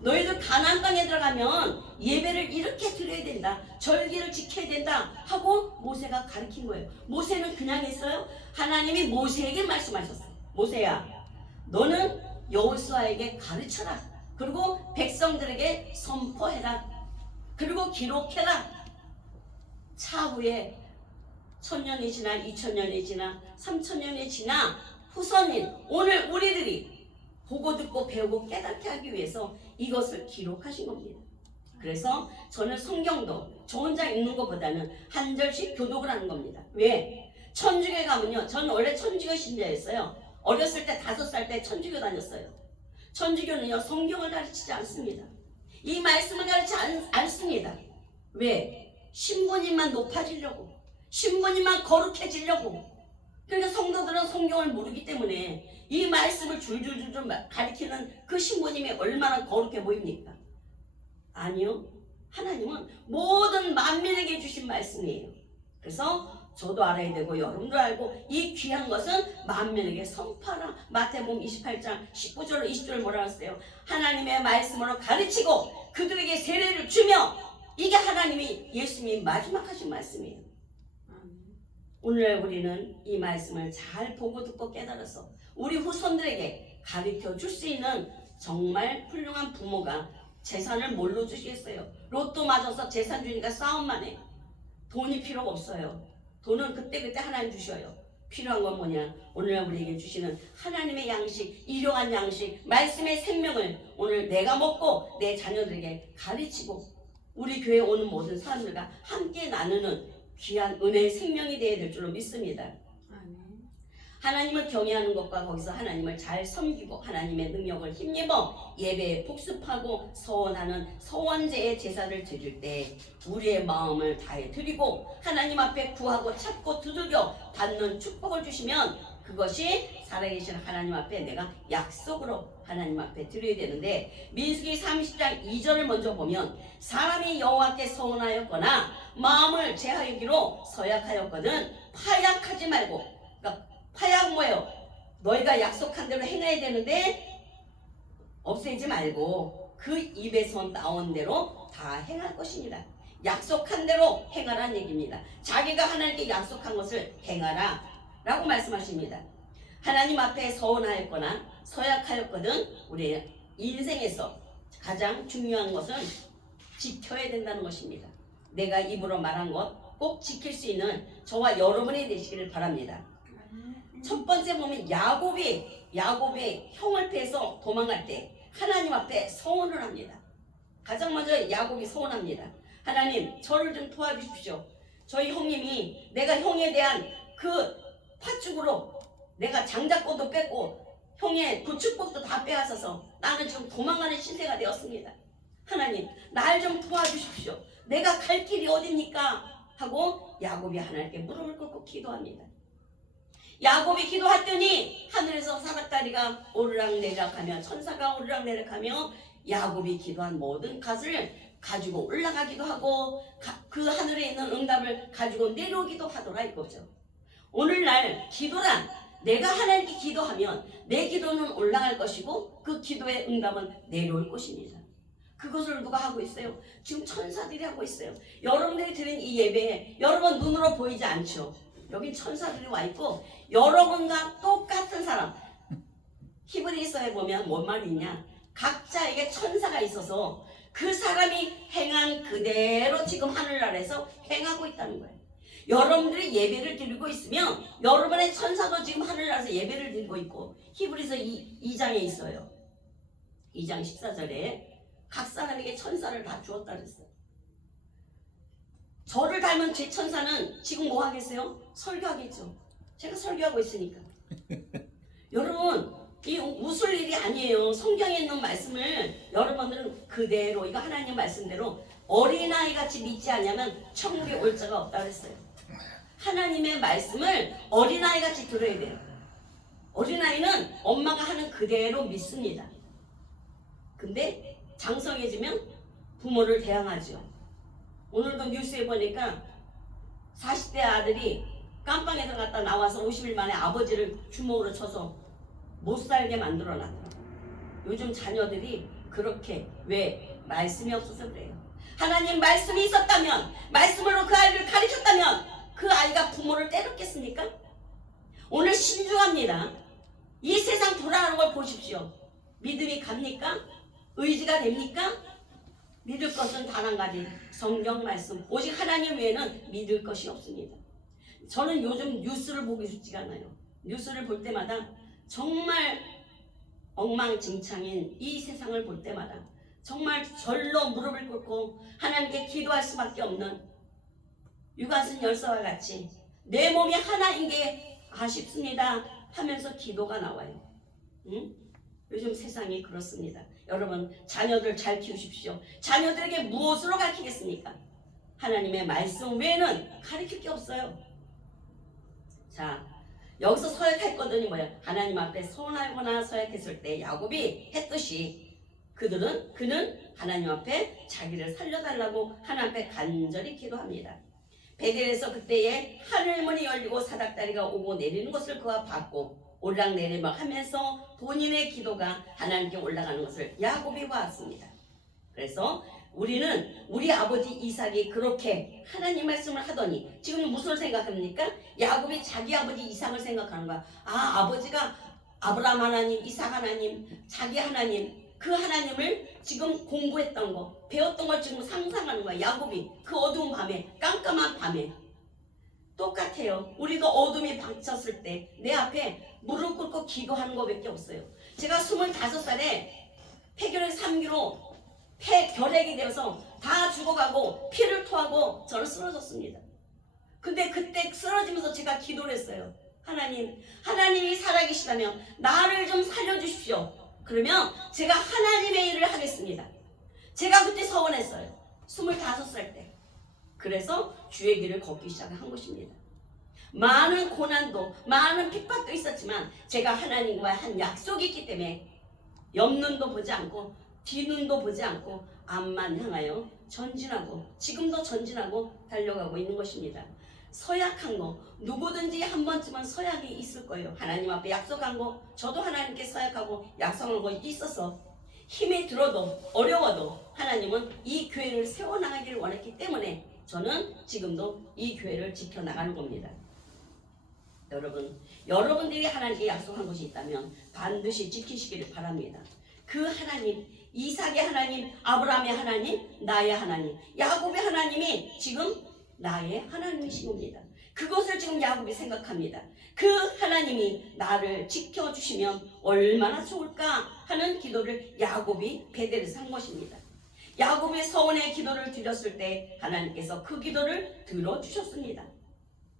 너희들 가나안 땅에 들어가면 예배를 이렇게 드려야 된다. 절기를 지켜야 된다 하고 모세가 가르친 거예요. 모세는 그냥 했어요? 하나님이 모세에게 말씀하셨어요. 모세야 너는 여호수아에게 가르쳐라. 그리고 백성들에게 선포해라. 그리고 기록해라. 차후에 1000년이 지나 2000년이 지나 3000년이 지나 후손인 오늘 우리들이 보고 듣고 배우고 깨닫게 하기 위해서 이것을 기록하신 겁니다. 그래서 저는 성경도 저 혼자 읽는 것보다는 한 절씩 교독을 하는 겁니다. 왜? 천주교에 가면요. 저는 원래 천주교 신자였어요. 어렸을 때 5살 때 천주교 다녔어요. 천주교는요 성경을 가르치지 않습니다. 이 말씀을 가르치지 않습니다. 왜? 신부님만 높아지려고, 신부님만 거룩해지려고. 그러니까 성도들은 성경을 모르기 때문에 이 말씀을 줄줄줄 가르치는 그 신부님이 얼마나 거룩해 보입니까? 아니요. 하나님은 모든 만민에게 주신 말씀이에요. 그래서 저도 알아야 되고 여러분도 알고 이 귀한 것은 만민에게 선포하라. 마태복음 28장 19절 20절 뭐라고 했어요? 하나님의 말씀으로 가르치고 그들에게 세례를 주며 이게 하나님이 예수님이 마지막 하신 말씀이에요. 오늘 우리는 이 말씀을 잘 보고 듣고 깨달아서 우리 후손들에게 가르쳐 줄 수 있는 정말 훌륭한 부모가 재산을 뭘로 주시겠어요? 로또 맞아서 재산 주니까 싸움만 해. 돈이 필요가 없어요. 돈은 그때그때 하나님 주셔요. 필요한 건 뭐냐? 오늘 우리에게 주시는 하나님의 양식, 일용한 양식, 말씀의 생명을 오늘 내가 먹고 내 자녀들에게 가르치고 우리 교회에 오는 모든 사람들과 함께 나누는 귀한 은혜의 생명이 되어야 될 줄로 믿습니다. 아멘. 하나님을 경외하는 것과 거기서 하나님을 잘 섬기고 하나님의 능력을 힘입어 예배에 복습하고 서원하는 서원제의 제사를 드릴 때 우리의 마음을 다해 드리고 하나님 앞에 구하고 찾고 두들겨 받는 축복을 주시면 그것이 살아계신 하나님 앞에 내가 약속으로 하나님 앞에 드려야 되는데 민수기 30장 2절을 먼저 보면 사람이 여호와께 서원하였거나 마음을 제하기로 서약하였거든 파약하지 말고, 그러니까 파약 뭐예요? 너희가 약속한 대로 행해야 되는데 없애지 말고 그 입에서 나온 대로 다 행할 것입니다. 약속한 대로 행하라는 얘기입니다. 자기가 하나님께 약속한 것을 행하라 라고 말씀하십니다. 하나님 앞에 서원하였거나 서약하였거든 우리의 인생에서 가장 중요한 것은 지켜야 된다는 것입니다. 내가 입으로 말한 것 꼭 지킬 수 있는 저와 여러분이 되시기를 바랍니다. 첫 번째 보면 야곱이 형을 패해서 도망갈 때 하나님 앞에 서원을 합니다. 가장 먼저 야곱이 서원합니다. 하나님, 저를 좀 도와주십시오. 저희 형님이 내가 형에 대한 그 팥죽으로 내가 장작고도 뺏고 형의 그 축복도 다 빼앗아서 나는 지금 도망가는 신세가 되었습니다. 하나님, 날 좀 도와주십시오. 내가 갈 길이 어딥니까? 하고 야곱이 하나님께 무릎을 꿇고 기도합니다. 야곱이 기도했더니 하늘에서 사닥다리가 오르락내리락하며 천사가 오르락내리락하며 야곱이 기도한 모든 것을 가지고 올라가기도 하고 그 하늘에 있는 응답을 가지고 내려오기도 하더라 이거죠. 오늘날 기도란 내가 하나님께 기도하면 내 기도는 올라갈 것이고 그 기도의 응답은 내려올 것입니다. 그것을 누가 하고 있어요? 지금 천사들이 하고 있어요. 여러분들이 드린 이 예배에 여러분 눈으로 보이지 않죠? 여긴 천사들이 와 있고 여러분과 똑같은 사람, 히브리서에 보면 뭔 말이 있냐? 각자에게 천사가 있어서 그 사람이 행한 그대로 지금 하늘나라에서 행하고 있다는 거예요. 여러분들이 예배를 드리고 있으면 여러분의 천사도 지금 하늘나라에서 예배를 드리고 있고 히브리서 2장에 있어요. 2장 14절에 각 사람에게 천사를 다 주었다 그랬어요. 저를 닮은 제 천사는 지금 뭐 하겠어요? 설교하겠죠. 제가 설교하고 있으니까. 여러분, 이 웃을 일이 아니에요. 성경에 있는 말씀을 여러분들은 그대로 이거 하나님 말씀대로 어린아이 같이 믿지 않으면 천국에 올 자가 없다 그랬어요. 하나님의 말씀을 어린아이 같이 들어야 돼요. 어린아이는 엄마가 하는 그대로 믿습니다. 근데 장성해지면 부모를 대항하죠. 오늘도 뉴스에 보니까 40대 아들이 깜빵에 들어갔다 나와서 50일 만에 아버지를 주먹으로 쳐서 못 살게 만들어놨더라고요. 요즘 자녀들이 그렇게 왜? 말씀이 없어서 그래요. 하나님 말씀이 있었다면, 말씀으로 그 아이를 가르쳤다면 그 아이가 부모를 때렸겠습니까? 오늘 신중합니다. 이 세상 돌아가는 걸 보십시오. 믿음이 갑니까? 의지가 됩니까? 믿을 것은 단 한 가지, 성경 말씀, 오직 하나님 외에는 믿을 것이 없습니다. 저는 요즘 뉴스를 보기 쉽지가 않아요. 뉴스를 볼 때마다 정말 엉망진창인 이 세상을 볼 때마다 정말 절로 무릎을 꿇고 하나님께 기도할 수밖에 없는 유관순 열사와 같이 내 몸이 하나인 게 아쉽습니다 하면서 기도가 나와요. 응? 요즘 세상이 그렇습니다. 여러분, 자녀들 잘 키우십시오. 자녀들에게 무엇으로 가르치겠습니까? 하나님의 말씀 외에는 가르칠 게 없어요. 자, 여기서 서약했거든요. 뭐야? 하나님 앞에 서원하거나 서약했을 때 야곱이 했듯이 그는 하나님 앞에 자기를 살려달라고 하나님 앞에 간절히 기도합니다. 베델에서 그때에 하늘문이 열리고 사닥다리가 오고 내리는 것을 그가 봤고 올락내리막 하면서 본인의 기도가 하나님께 올라가는 것을 야곱이 봤습니다. 그래서 우리는 우리 아버지 이삭이 그렇게 하나님 말씀을 하더니 지금 무슨 생각합니까? 야곱이 자기 아버지 이삭을 생각하는 거야. 아, 아버지가 아브라함 하나님, 이삭 하나님, 자기 하나님, 그 하나님을 지금 공부했던 거, 배웠던 걸 지금 상상하는 거야. 야곱이 그 어두운 밤에, 깜깜한 밤에 똑같아요. 우리도 어둠이 박쳤을 때 내 앞에 무릎 꿇고 기도하는 것밖에 없어요. 제가 25살에 폐결핵 3기로 폐결핵이 되어서 다 죽어가고 피를 토하고 저는 쓰러졌습니다. 근데 그때 쓰러지면서 제가 기도를 했어요. 하나님이 살아계시다면 나를 좀 살려주십시오. 그러면 제가 하나님의 일을 하겠습니다. 제가 그때 서원했어요. 25살 때. 그래서 주의 길을 걷기 시작한 것입니다. 많은 고난도 많은 핍박도 있었지만 제가 하나님과 한 약속이 있기 때문에 옆눈도 보지 않고 뒤눈도 보지 않고 앞만 향하여 전진하고 지금도 전진하고 달려가고 있는 것입니다. 서약한 거 누구든지 한 번쯤은 서약이 있을 거예요. 하나님 앞에 약속한 거 저도 하나님께 서약하고 약속한 거 있어서 힘이 들어도 어려워도 하나님은 이 교회를 세워나가기를 원했기 때문에 저는 지금도 이 교회를 지켜나가는 겁니다. 여러분들이 하나님께 약속한 것이 있다면 반드시 지키시기를 바랍니다. 그 하나님, 이삭의 하나님, 아브라함의 하나님, 나의 하나님, 야곱의 하나님이 지금 나의 하나님이신 겁니다. 그것을 지금 야곱이 생각합니다. 그 하나님이 나를 지켜주시면 얼마나 좋을까 하는 기도를 야곱이 베델에서 한 것입니다. 야곱이 서원의 기도를 드렸을 때 하나님께서 그 기도를 들어주셨습니다.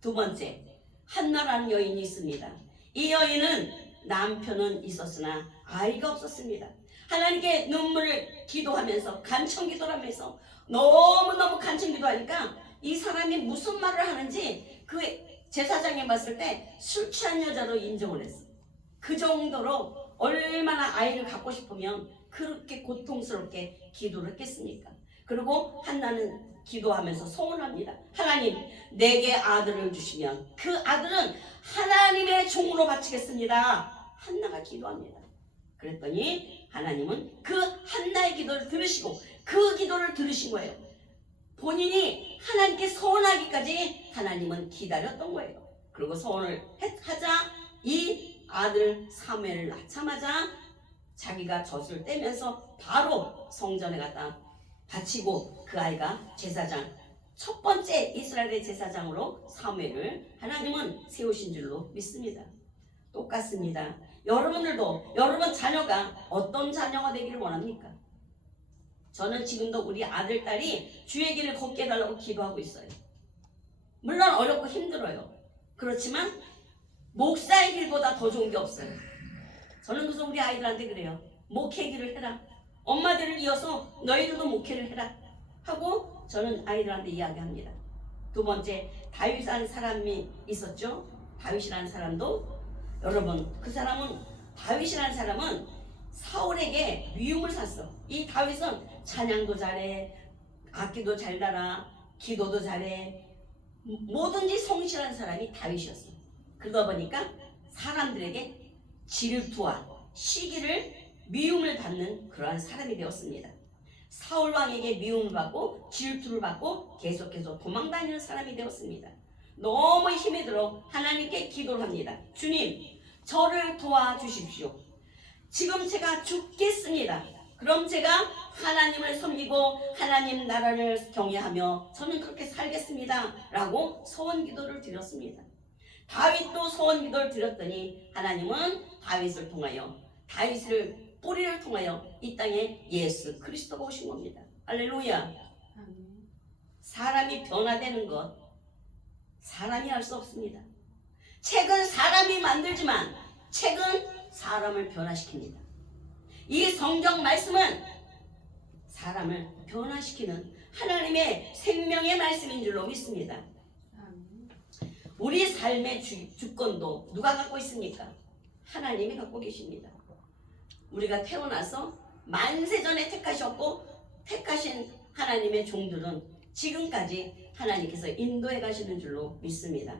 두 번째, 한나라는 여인이 있습니다. 이 여인은 남편은 있었으나 아이가 없었습니다. 하나님께 눈물을 기도하면서 간청기도를 하면서 너무너무 간청기도하니까 이 사람이 무슨 말을 하는지 그 제사장이 봤을 때 술 취한 여자로 인정을 했어. 그 정도로 얼마나 아이를 갖고 싶으면 그렇게 고통스럽게 기도를 했겠습니까? 그리고 한나는 기도하면서 소원합니다. 하나님, 내게 아들을 주시면 그 아들은 하나님의 종으로 바치겠습니다. 한나가 기도합니다. 그랬더니 하나님은 그 한나의 기도를 들으시고 그 기도를 들으신 거예요. 본인이 하나님께 소원하기까지 하나님은 기다렸던 거예요. 그리고 소원을 하자 이 아들 사무엘을 낳자마자 자기가 젖을 떼면서 바로 성전에 갔다 바치고 그 아이가 제사장 첫 번째 이스라엘의 제사장으로 사무엘을 하나님은 세우신 줄로 믿습니다. 똑같습니다. 여러분들도 여러분 자녀가 어떤 자녀가 되기를 원합니까? 저는 지금도 우리 아들, 딸이 주의 길을 걷게 해달라고 기도하고 있어요. 물론 어렵고 힘들어요. 그렇지만 목사의 길보다 더 좋은 게 없어요. 저는 그래서 우리 아이들한테 그래요. 목회 길을 해라. 엄마들을 이어서 너희들도 목회를 해라 하고 저는 아이들한테 이야기합니다. 두 번째, 다윗이라는 사람이 있었죠. 다윗이라는 사람도 여러분 다윗이라는 사람은 사울에게 미움을 샀어. 이 다윗은 찬양도 잘해, 악기도 잘 달아, 기도도 잘해, 뭐든지 성실한 사람이 다윗이었어. 그러다 보니까 사람들에게 질투와 시기를 미움을 받는 그러한 사람이 되었습니다. 사울 왕에게 미움을 받고 질투를 받고 계속해서 도망다니는 사람이 되었습니다. 너무 힘이 들어 하나님께 기도를 합니다. 주님, 저를 도와주십시오. 지금 제가 죽겠습니다. 그럼 제가 하나님을 섬기고 하나님 나라를 경외하며 저는 그렇게 살겠습니다. 라고 소원기도를 드렸습니다. 다윗도 소원기도를 드렸더니 하나님은 다윗을 통하여 다윗을 뿌리를 통하여 이 땅에 예수 그리스도가 오신 겁니다. 할렐루야. 사람이 변화되는 것 사람이 할 수 없습니다. 책은 사람이 만들지만 책은 사람을 변화시킵니다. 이 성경 말씀은 사람을 변화시키는 하나님의 생명의 말씀인 줄로 믿습니다. 우리 삶의 주권도 누가 갖고 있습니까? 하나님이 갖고 계십니다. 우리가 태어나서 만세전에 택하셨고 택하신 하나님의 종들은 지금까지 하나님께서 인도해 가시는 줄로 믿습니다.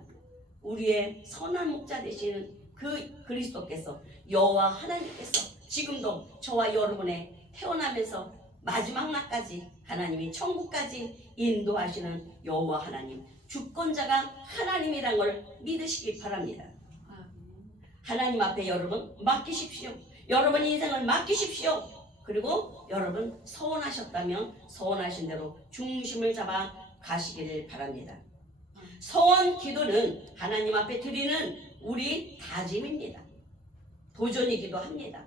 우리의 선한 목자 되시는 그 그리스도께서 여호와 하나님께서 지금도 저와 여러분의 태어나면서 마지막 날까지 하나님이 천국까지 인도하시는 여호와 하나님 주권자가 하나님이란 걸 믿으시기 바랍니다. 하나님 앞에 여러분 맡기십시오. 여러분 인생을 맡기십시오. 그리고 여러분 소원하셨다면 소원하신 대로 중심을 잡아 가시기를 바랍니다. 소원 기도는 하나님 앞에 드리는 우리 다짐입니다. 도전이기도 합니다.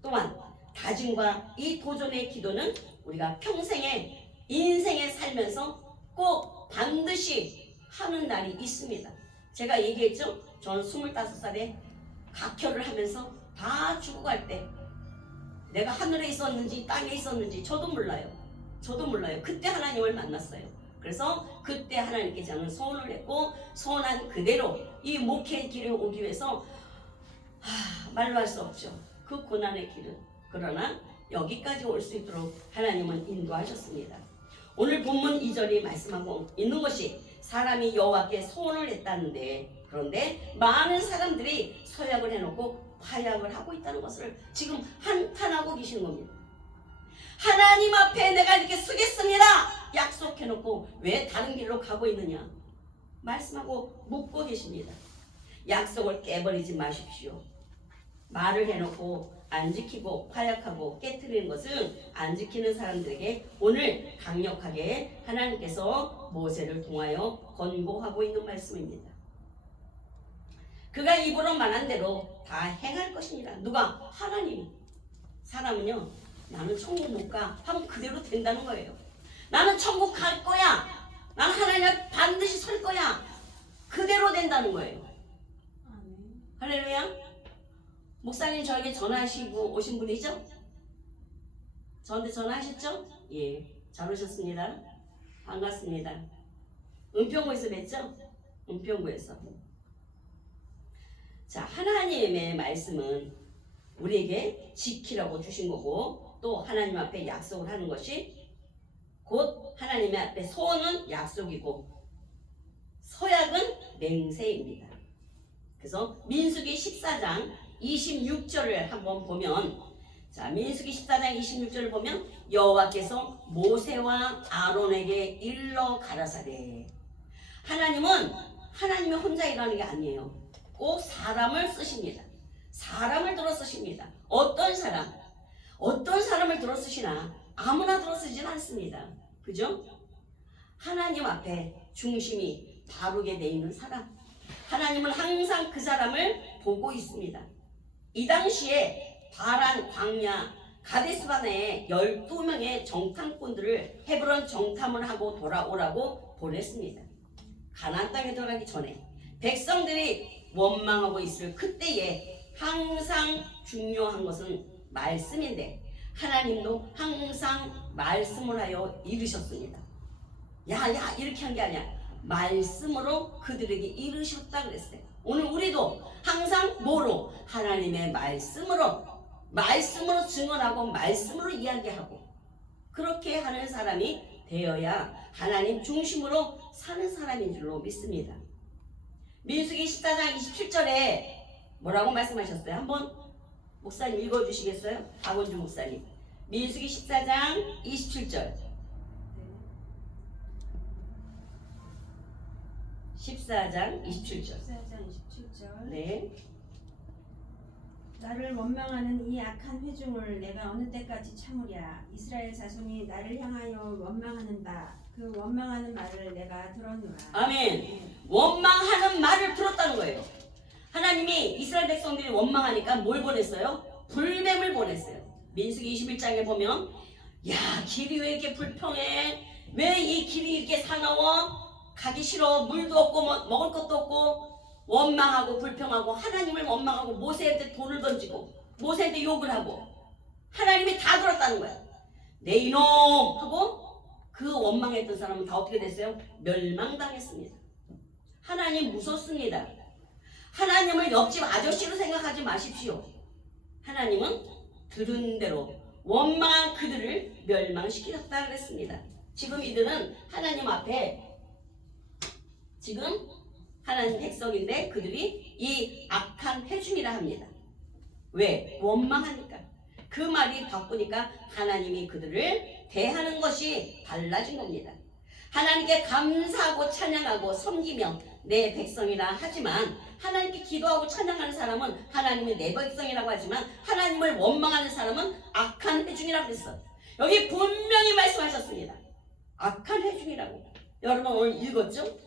또한 다짐과 이 도전의 기도는 우리가 평생에 인생에 살면서 꼭 반드시 하는 날이 있습니다. 제가 얘기했죠? 저는 25살에 각혈을 하면서 다 죽어갈 때 내가 하늘에 있었는지 땅에 있었는지 저도 몰라요. 그때 하나님을 만났어요. 그래서 그때 하나님께 저는 소원을 했고 소원한 그대로 이 목회의 길을 오기 위해서 말로 할 수 없죠. 그 고난의 길은. 그러나 여기까지 올 수 있도록 하나님은 인도하셨습니다. 오늘 본문 2절이 말씀하고 있는 것이 사람이 여호와께 소원을 했다는데 그런데 많은 사람들이 서약을 해놓고 파약을 하고 있다는 것을 지금 한탄하고 계시는 겁니다. 하나님 앞에 내가 이렇게 쓰겠습니다 약속해놓고 왜 다른 길로 가고 있느냐 말씀하고 묻고 계십니다. 약속을 깨버리지 마십시오. 말을 해놓고 안 지키고 파약하고 깨트리는 것은 안 지키는 사람들에게 오늘 강력하게 하나님께서 모세를 통하여 권고하고 있는 말씀입니다. 그가 입으로 말한 대로 다 행할 것이니라. 누가? 하나님이. 사람은요 나는 천국 못 가 하면 그대로 된다는 거예요. 나는 천국 갈 거야. 나는 하나님 앞에 반드시 설 거야. 그대로 된다는 거예요. 할렐루야. 목사님 저에게 전화하시고 오신 분이죠? 저한테 전화하셨죠? 예, 잘 오셨습니다. 반갑습니다. 은평구에서 뵀죠? 은평구에서. 자, 하나님의 말씀은 우리에게 지키라고 주신 거고 또 하나님 앞에 약속을 하는 것이 곧 하나님 앞에 소원은 약속이고 서약은 맹세입니다. 그래서 민수기 14장 26절을 한번 보면 자 민수기 14장 26절을 보면 여호와께서 모세와 아론에게 일러 가라사대. 하나님은 하나님이 혼자 일하는 게 아니에요. 꼭 사람을 쓰십니다. 사람을 들어 쓰십니다. 어떤 사람을 들어 쓰시나 아무나 들어 쓰진 않습니다. 그죠? 하나님 앞에 중심이 바르게 돼 있는 사람. 하나님은 항상 그 사람을 보고 있습니다. 이 당시에 바란 광야 가데스바네에 12명의 정탐꾼들을 헤브론 정탐을 하고 돌아오라고 보냈습니다. 가나안 땅에 들어가기 전에 백성들이 원망하고 있을 그때에 항상 중요한 것은 말씀인데 하나님도 항상 말씀을 하여 이르셨습니다. 야 이렇게 한 게 아니야. 말씀으로 그들에게 이르셨다 그랬어요. 오늘 우리도 항상 뭐로? 하나님의 말씀으로 증언하고 말씀으로 이야기하고 그렇게 하는 사람이 되어야 하나님 중심으로 사는 사람인 줄로 믿습니다. 민수기 14장 27절에 뭐라고 말씀하셨어요? 한번 목사님 읽어주시겠어요? 박원주 목사님. 민수기 14장 27절. 14장 27절. 14장 27절. 네. 나를 원망하는 이 악한 회중을 내가 어느 때까지 참으랴. 이스라엘 자손이 나를 향하여 원망하는 바 그 원망하는 말을 내가 들었노라. 아멘. 원망하는 말을 들었다는 거예요. 하나님이 이스라엘 백성들이 원망하니까 뭘 보냈어요? 불뱀을 보냈어요. 민수기 21장에 보면 야 길이 왜 이렇게 불평해? 왜 이 길이 이렇게 사나워? 가기 싫어. 물도 없고 먹을 것도 없고 원망하고 불평하고 하나님을 원망하고 모세한테 돌을 던지고 모세한테 욕을 하고 하나님이 다 들었다는 거야. 내 이놈 하고 그 원망했던 사람은 다 어떻게 됐어요? 멸망당했습니다. 하나님 무섭습니다. 하나님을 옆집 아저씨로 생각하지 마십시오. 하나님은 들은 대로 원망한 그들을 멸망시키셨다 그랬습니다. 지금 이들은 하나님 앞에 지금 하나님 백성인데 그들이 이 악한 회중이라 합니다. 왜? 원망하니까. 그 말이 바꾸니까 하나님이 그들을 대하는 것이 달라진 겁니다. 하나님께 감사하고 찬양하고 섬기며 내 백성이라 하지만 하나님께 기도하고 찬양하는 사람은 하나님이 내 백성이라고 하지만 하나님을 원망하는 사람은 악한 회중이라고 했어. 여기 분명히 말씀하셨습니다. 악한 회중이라고. 여러분 오늘 읽었죠?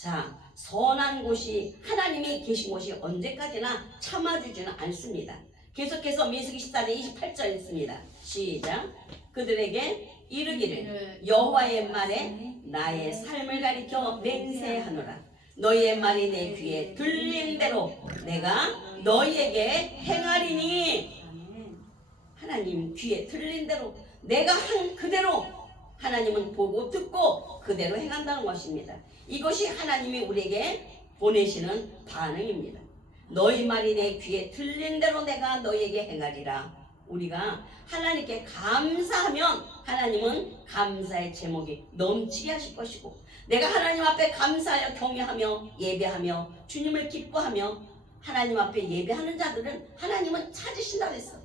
자, 선한 곳이 하나님이 계신 곳이 언제까지나 참아주지는 않습니다. 계속해서 민수기 14장 28절 있습니다. 시작. 그들에게 이르기를 여호와의 말에 나의 삶을 가리켜 맹세하노라. 너희의 말이 내 귀에 들린 대로 내가 너희에게 행하리니. 아멘. 하나님 귀에 들린 대로 내가 한 그대로 하나님은 보고 듣고 그대로 행한다는 것입니다. 이것이 하나님이 우리에게 보내시는 반응입니다. 너희 말이 내 귀에 들린 대로 내가 너희에게 행하리라. 우리가 하나님께 감사하면 하나님은 감사의 제목이 넘치게 하실 것이고, 내가 하나님 앞에 감사하여 경외하며 예배하며 주님을 기뻐하며 하나님 앞에 예배하는 자들은 하나님은 찾으신다고 했어.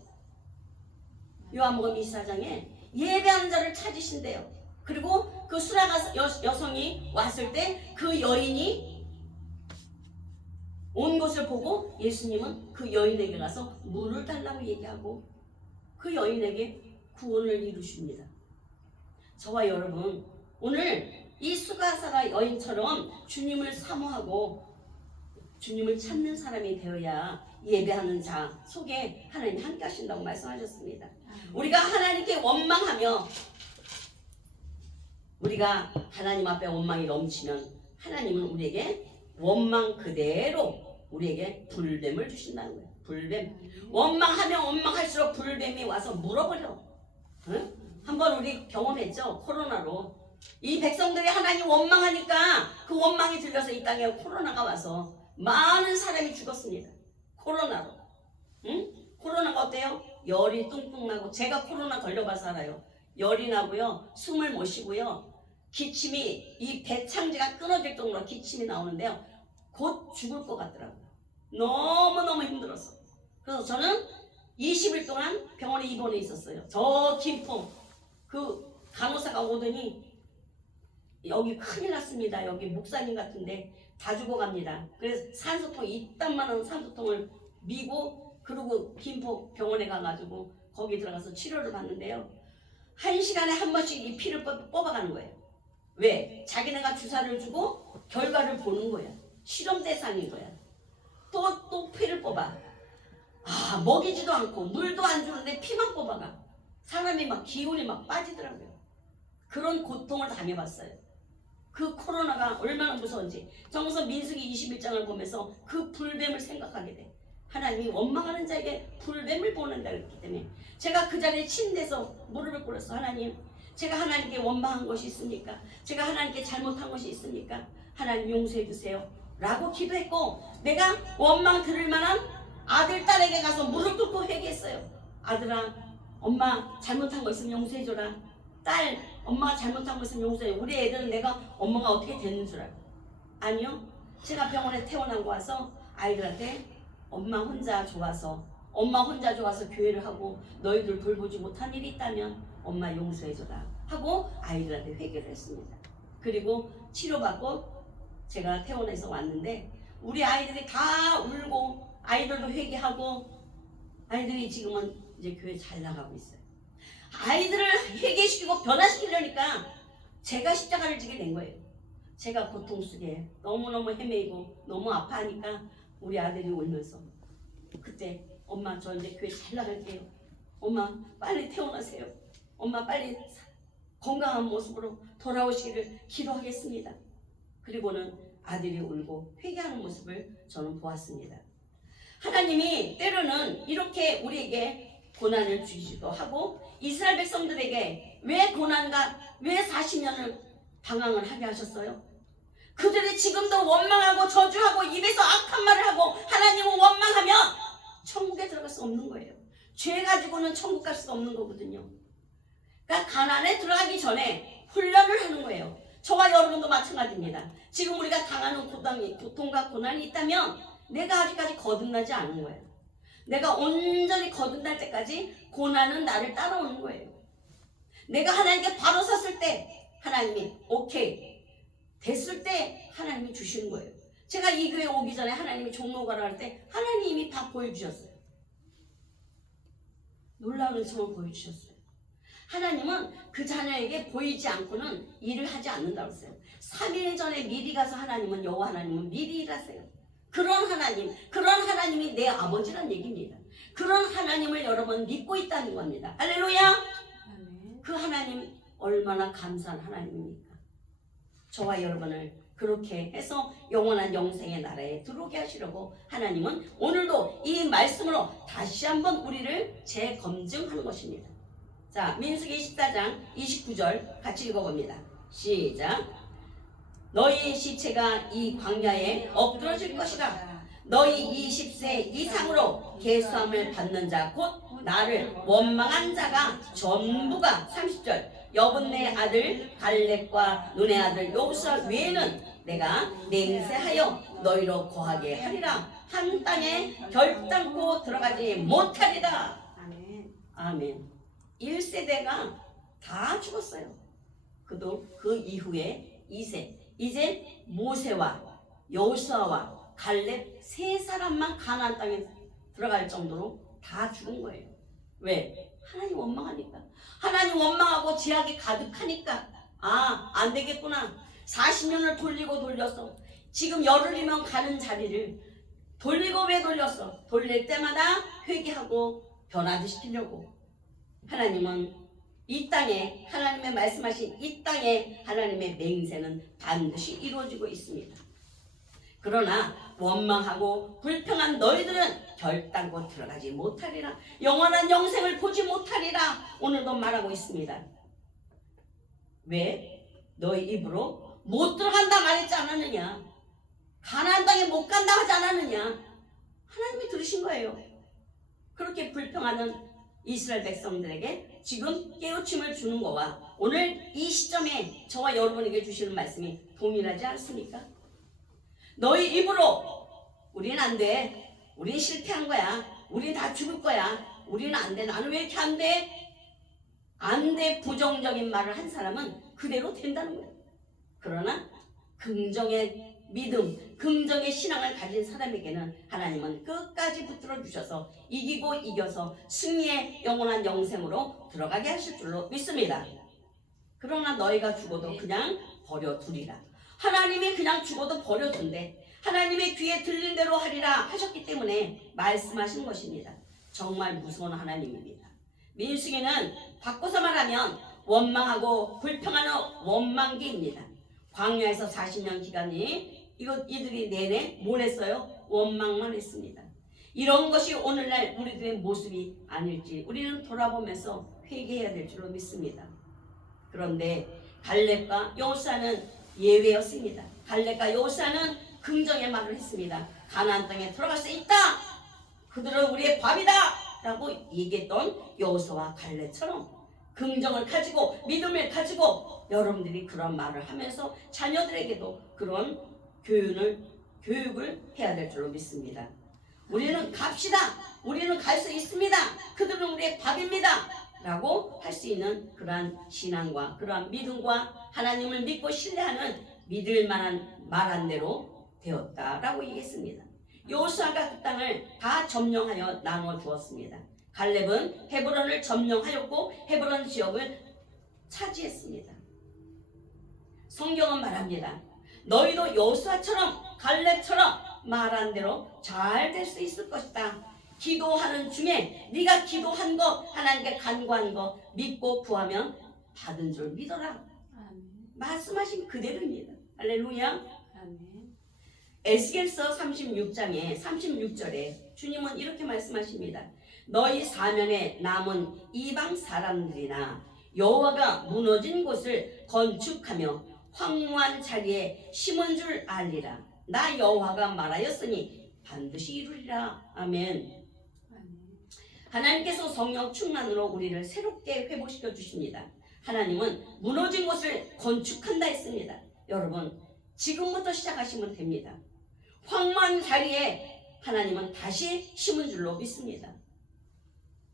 요한복음 24장에 예배하는 자를 찾으신대요. 그리고 그 수라가 여성이 왔을 때 그 여인이 온 것을 보고 예수님은 그 여인에게 가서 물을 달라고 얘기하고 그 여인에게 구원을 이루십니다. 저와 여러분, 오늘 이 수가사가 여인처럼 주님을 사모하고 주님을 찾는 사람이 되어야 예배하는 자 속에 하나님 함께 하신다고 말씀하셨습니다. 우리가 하나님께 원망하며 우리가 하나님 앞에 원망이 넘치면 하나님은 우리에게 원망 그대로 우리에게 불뱀을 주신다는 거예요. 불뱀. 원망하면 원망할수록 불뱀이 와서 물어버려. 응? 한번 우리 경험했죠? 코로나로. 이 백성들이 하나님 원망하니까 그 원망이 들려서 이 땅에 코로나가 와서 많은 사람이 죽었습니다. 코로나로. 응? 코로나가 어때요? 열이 뚱뚱 나고, 제가 코로나 걸려봐서 알아요. 열이 나고요, 숨을 못 쉬고요, 기침이, 이 배창지가 끊어질 정도로 기침이 나오는데요, 곧 죽을 것 같더라고요. 너무너무 힘들었어. 그래서 저는 20일 동안 병원에 입원해 있었어요. 저 김포 그 간호사가 오더니 여기 큰일 났습니다. 여기 목사님 같은데 다 죽어갑니다. 그래서 산소통, 이딴만한 산소통을 미고, 그리고 김포 병원에 가가지고 거기 들어가서 치료를 받는데요, 1시간에 한 번씩 이 피를 뽑아가는 거예요. 왜? 자기네가 주사를 주고 결과를 보는 거야. 실험 대상인 거야. 또 피를 뽑아. 아, 먹이지도 않고 물도 안 주는데 피만 뽑아가. 사람이 막 기운이 막 빠지더라고요. 그런 고통을 당해봤어요. 그 코로나가 얼마나 무서운지. 정서 민수기 21장을 보면서 그 불뱀을 생각하게 돼. 하나님이 원망하는 자에게 불뱀을 보낸다 그랬기 때문에 제가 그 자리에 침대에서 무릎을 꿇었어. 하나님, 제가 하나님께 원망한 것이 있습니까? 제가 하나님께 잘못한 것이 있습니까? 하나님 용서해 주세요 라고 기도했고, 내가 원망 들을 만한 아들, 딸에게 가서 무릎 꿇고 회개했어요. 아들아, 엄마 잘못한 거 있으면 용서해줘라. 딸, 엄마가 잘못한 거 있으면 용서해. 우리 애들은 내가 엄마가 어떻게 되는 줄 알고. 아니요, 제가 병원에 태어나고 와서 아이들한테 엄마 혼자 좋아서 교회를 하고 너희들 돌보지 못한 일이 있다면 엄마 용서해줘라 하고 아이들한테 회개를 했습니다. 그리고 치료받고 제가 퇴원해서 왔는데 우리 아이들이 다 울고, 아이들도 회개하고, 아이들이 지금은 이제 교회 잘 나가고 있어요. 아이들을 회개시키고 변화시키려니까 제가 십자가를 지게 된 거예요. 제가 고통 속에 너무너무 헤매이고 너무 아파하니까 우리 아들이 울면서, 그때 엄마 저 이제 교회 잘 나갈게요. 엄마 빨리 태어나세요. 엄마 빨리 건강한 모습으로 돌아오시기를 기도하겠습니다. 그리고는 아들이 울고 회개하는 모습을 저는 보았습니다. 하나님이 때로는 이렇게 우리에게 고난을 주시기도 하고, 이스라엘 백성들에게 왜 고난과 왜 40년을 방황을 하게 하셨어요? 그들이 지금도 원망하고 저주하고 입에서 악한 말을 하고 하나님을 원망하면 천국에 들어갈 수 없는 거예요. 죄 가지고는 천국 갈 수 없는 거거든요. 그러니까 가난에 들어가기 전에 훈련을 하는 거예요. 저와 여러분도 마찬가지입니다. 지금 우리가 당하는 고통과 고난이 있다면 내가 아직까지 거듭나지 않은 거예요. 내가 온전히 거듭날 때까지 고난은 나를 따라오는 거예요. 내가 하나님께 바로 섰을 때 하나님이 오케이 됐을 때 하나님이 주시는 거예요. 제가 이 교회 오기 전에 하나님이 종로 가라 할 때 하나님이 다 보여주셨어요. 놀라운 은총을 보여주셨어요. 하나님은 그 자녀에게 보이지 않고는 일을 하지 않는다고 했어요. 3일 전에 미리 가서 하나님은 여호와 하나님은 미리 일하세요. 그런 하나님이 내 아버지란 얘기입니다. 그런 하나님을 여러분 믿고 있다는 겁니다. 할렐루야. 아멘. 그 하나님 얼마나 감사한 하나님입니까? 저와 여러분을 그렇게 해서 영원한 영생의 나라에 들어오게 하시려고 하나님은 오늘도 이 말씀으로 다시 한번 우리를 재검증하는 것입니다. 자, 민수기 14장 29절 같이 읽어봅니다. 시작. 너희 시체가 이 광야에 엎드러질 것이라. 너희 20세 이상으로 계수함을 받는 자 곧 나를 원망한 자가 전부가 30절 여분네 아들 갈렙과 눈의 아들 여호수아 외에는 내가 맹세하여 너희로 거하게 하리라. 한 땅에 결단코 들어가지 못하리라. 아멘. 아멘. 1세대가 다 죽었어요. 그 이후에 2세 이제 모세와 여호수아와 갈렙 세 사람만 가나안 땅에 들어갈 정도로 다 죽은 거예요. 왜? 하나님 원망하니까. 하나님 원망하고 제약이 가득하니까 안 되겠구나. 40년을 돌리고 돌렸어. 지금 열흘이면 가는 자리를 돌리고 왜 돌렸어? 돌릴 때마다 회개하고 변화도 시키려고. 하나님은 이 땅에 하나님의 말씀하신 이 땅에 하나님의 맹세는 반드시 이루어지고 있습니다. 그러나 원망하고 불평한 너희들은 결단코 들어가지 못하리라. 영원한 영생을 보지 못하리라. 오늘도 말하고 있습니다. 왜? 너희 입으로 못 들어간다 말했지 않았느냐? 가나안 땅에 못 간다 하지 않았느냐? 하나님이 들으신 거예요. 그렇게 불평하는 이스라엘 백성들에게 지금 깨우침을 주는 거와 오늘 이 시점에 저와 여러분에게 주시는 말씀이 동일하지 않습니까? 너희 입으로 우린 안 돼, 우린 실패한 거야, 우린 다 죽을 거야, 우리는 안 돼, 나는 왜 이렇게 안 돼? 안 돼 부정적인 말을 한 사람은 그대로 된다는 거예요. 그러나 긍정의 믿음, 긍정의 신앙을 가진 사람에게는 하나님은 끝까지 붙들어 주셔서 이기고 이겨서 승리의 영원한 영생으로 들어가게 하실 줄로 믿습니다. 그러나 너희가 죽어도 그냥 버려두리라. 하나님이 그냥 죽어도 버려둔대. 하나님의 귀에 들린 대로 하리라 하셨기 때문에 말씀하신 것입니다. 정말 무서운 하나님입니다. 민수기는 바꿔서 말하면 원망하고 불평하는 원망기입니다. 광야에서 40년 기간이 이들이 내내 뭘 했어요? 원망만 했습니다. 이런 것이 오늘날 우리들의 모습이 아닐지 우리는 돌아보면서 회개해야 될 줄로 믿습니다. 그런데 갈렙과 여호수아는 예외였습니다. 갈렙과 여호수아는 긍정의 말을 했습니다. 가나안 땅에 들어갈 수 있다. 그들은 우리의 밥이다 라고 얘기했던 여호수아와 갈렙처럼 긍정을 가지고 믿음을 가지고 여러분들이 그런 말을 하면서 자녀들에게도 그런 교육을 해야 될 줄로 믿습니다. 우리는 갑시다. 우리는 갈 수 있습니다. 그들은 우리의 밥입니다. 라고 할 수 있는 그러한 신앙과 그러한 믿음과 하나님을 믿고 신뢰하는 믿을 만한 말한 대로 되었다라고 얘기했습니다. 여호수아가 그 땅을 다 점령하여 나누어 주었습니다. 갈렙은 헤브론을 점령하였고 헤브론 지역을 차지했습니다. 성경은 말합니다. 너희도 여호수아처럼 갈렙처럼 말한 대로 잘 될 수 있을 것이다. 기도하는 중에 네가 기도한 거 하나님께 간구한 거 믿고 구하면 받은 줄 믿어라. 아멘. 말씀하신 그대로입니다. 할렐루야. 아멘. 에스겔서 36장에 36절에 주님은 이렇게 말씀하십니다. 너희 사면에 남은 이방 사람들이나 여호와가 무너진 곳을 건축하며 황무한 자리에 심은 줄 알리라. 나 여호와가 말하였으니 반드시 이루리라. 아멘. 하나님께서 성령 충만으로 우리를 새롭게 회복시켜 주십니다. 하나님은 무너진 곳을 건축한다 했습니다. 여러분 지금부터 시작하시면 됩니다. 황무한 자리에 하나님은 다시 심은 줄로 믿습니다.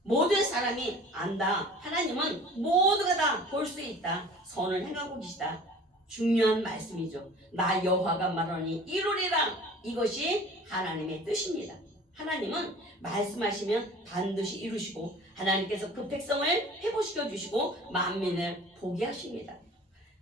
모든 사람이 안다. 하나님은 모두가 다 볼 수 있다. 선을 행하고 계시다. 중요한 말씀이죠. 나 여호와가 말하니 이루리라. 이것이 하나님의 뜻입니다. 하나님은 말씀하시면 반드시 이루시고 하나님께서 그 백성을 회복시켜 주시고 만민을 보게 하십니다.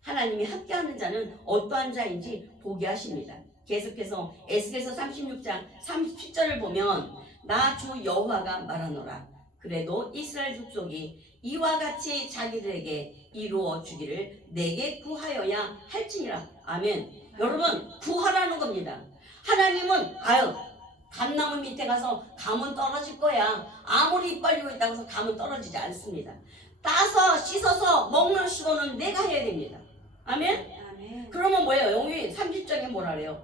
하나님이 함께하는 자는 어떠한 자인지 보게 하십니다. 계속해서 에스겔서 36장 37절을 보면 나 주 여호와가 말하노라. 그래도 이스라엘 족속이 이와 같이 자기들에게 이루어 주기를 내게 구하여야 할지니라. 아멘. 여러분, 구하라는 겁니다. 하나님은 감나무 밑에 가서 감은 떨어질 거야. 아무리 이빨리고 있다고 해서 감은 떨어지지 않습니다. 따서 씻어서 먹는 수고는 내가 해야 됩니다. 아멘. 아멘. 그러면 뭐예요? 여기 30장에 뭐라 그래요?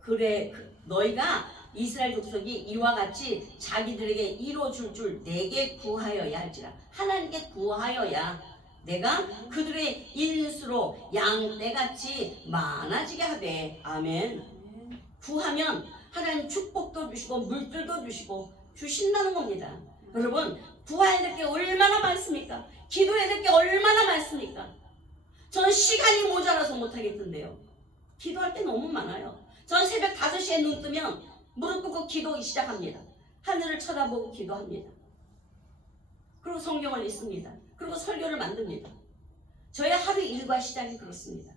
그래, 너희가 이스라엘 족속이 이와 같이 자기들에게 이루어줄 줄 내게 구하여야 할지라. 하나님께 구하여야 내가 그들의 인수로 양떼같이 많아지게 하되. 아멘. 아멘. 구하면 하나님 축복도 주시고 물들도 주시고 주신다는 겁니다. 여러분, 구해야 될 게 얼마나 많습니까? 기도해야 될 게 얼마나 많습니까? 저는 시간이 모자라서 못하겠던데요. 기도할 게 너무 많아요. 저는 새벽 5시에 눈 뜨면 무릎 꿇고 기도 시작합니다. 하늘을 쳐다보고 기도합니다. 그리고 성경을 읽습니다. 그리고 설교를 만듭니다. 저의 하루 일과 시작이 그렇습니다.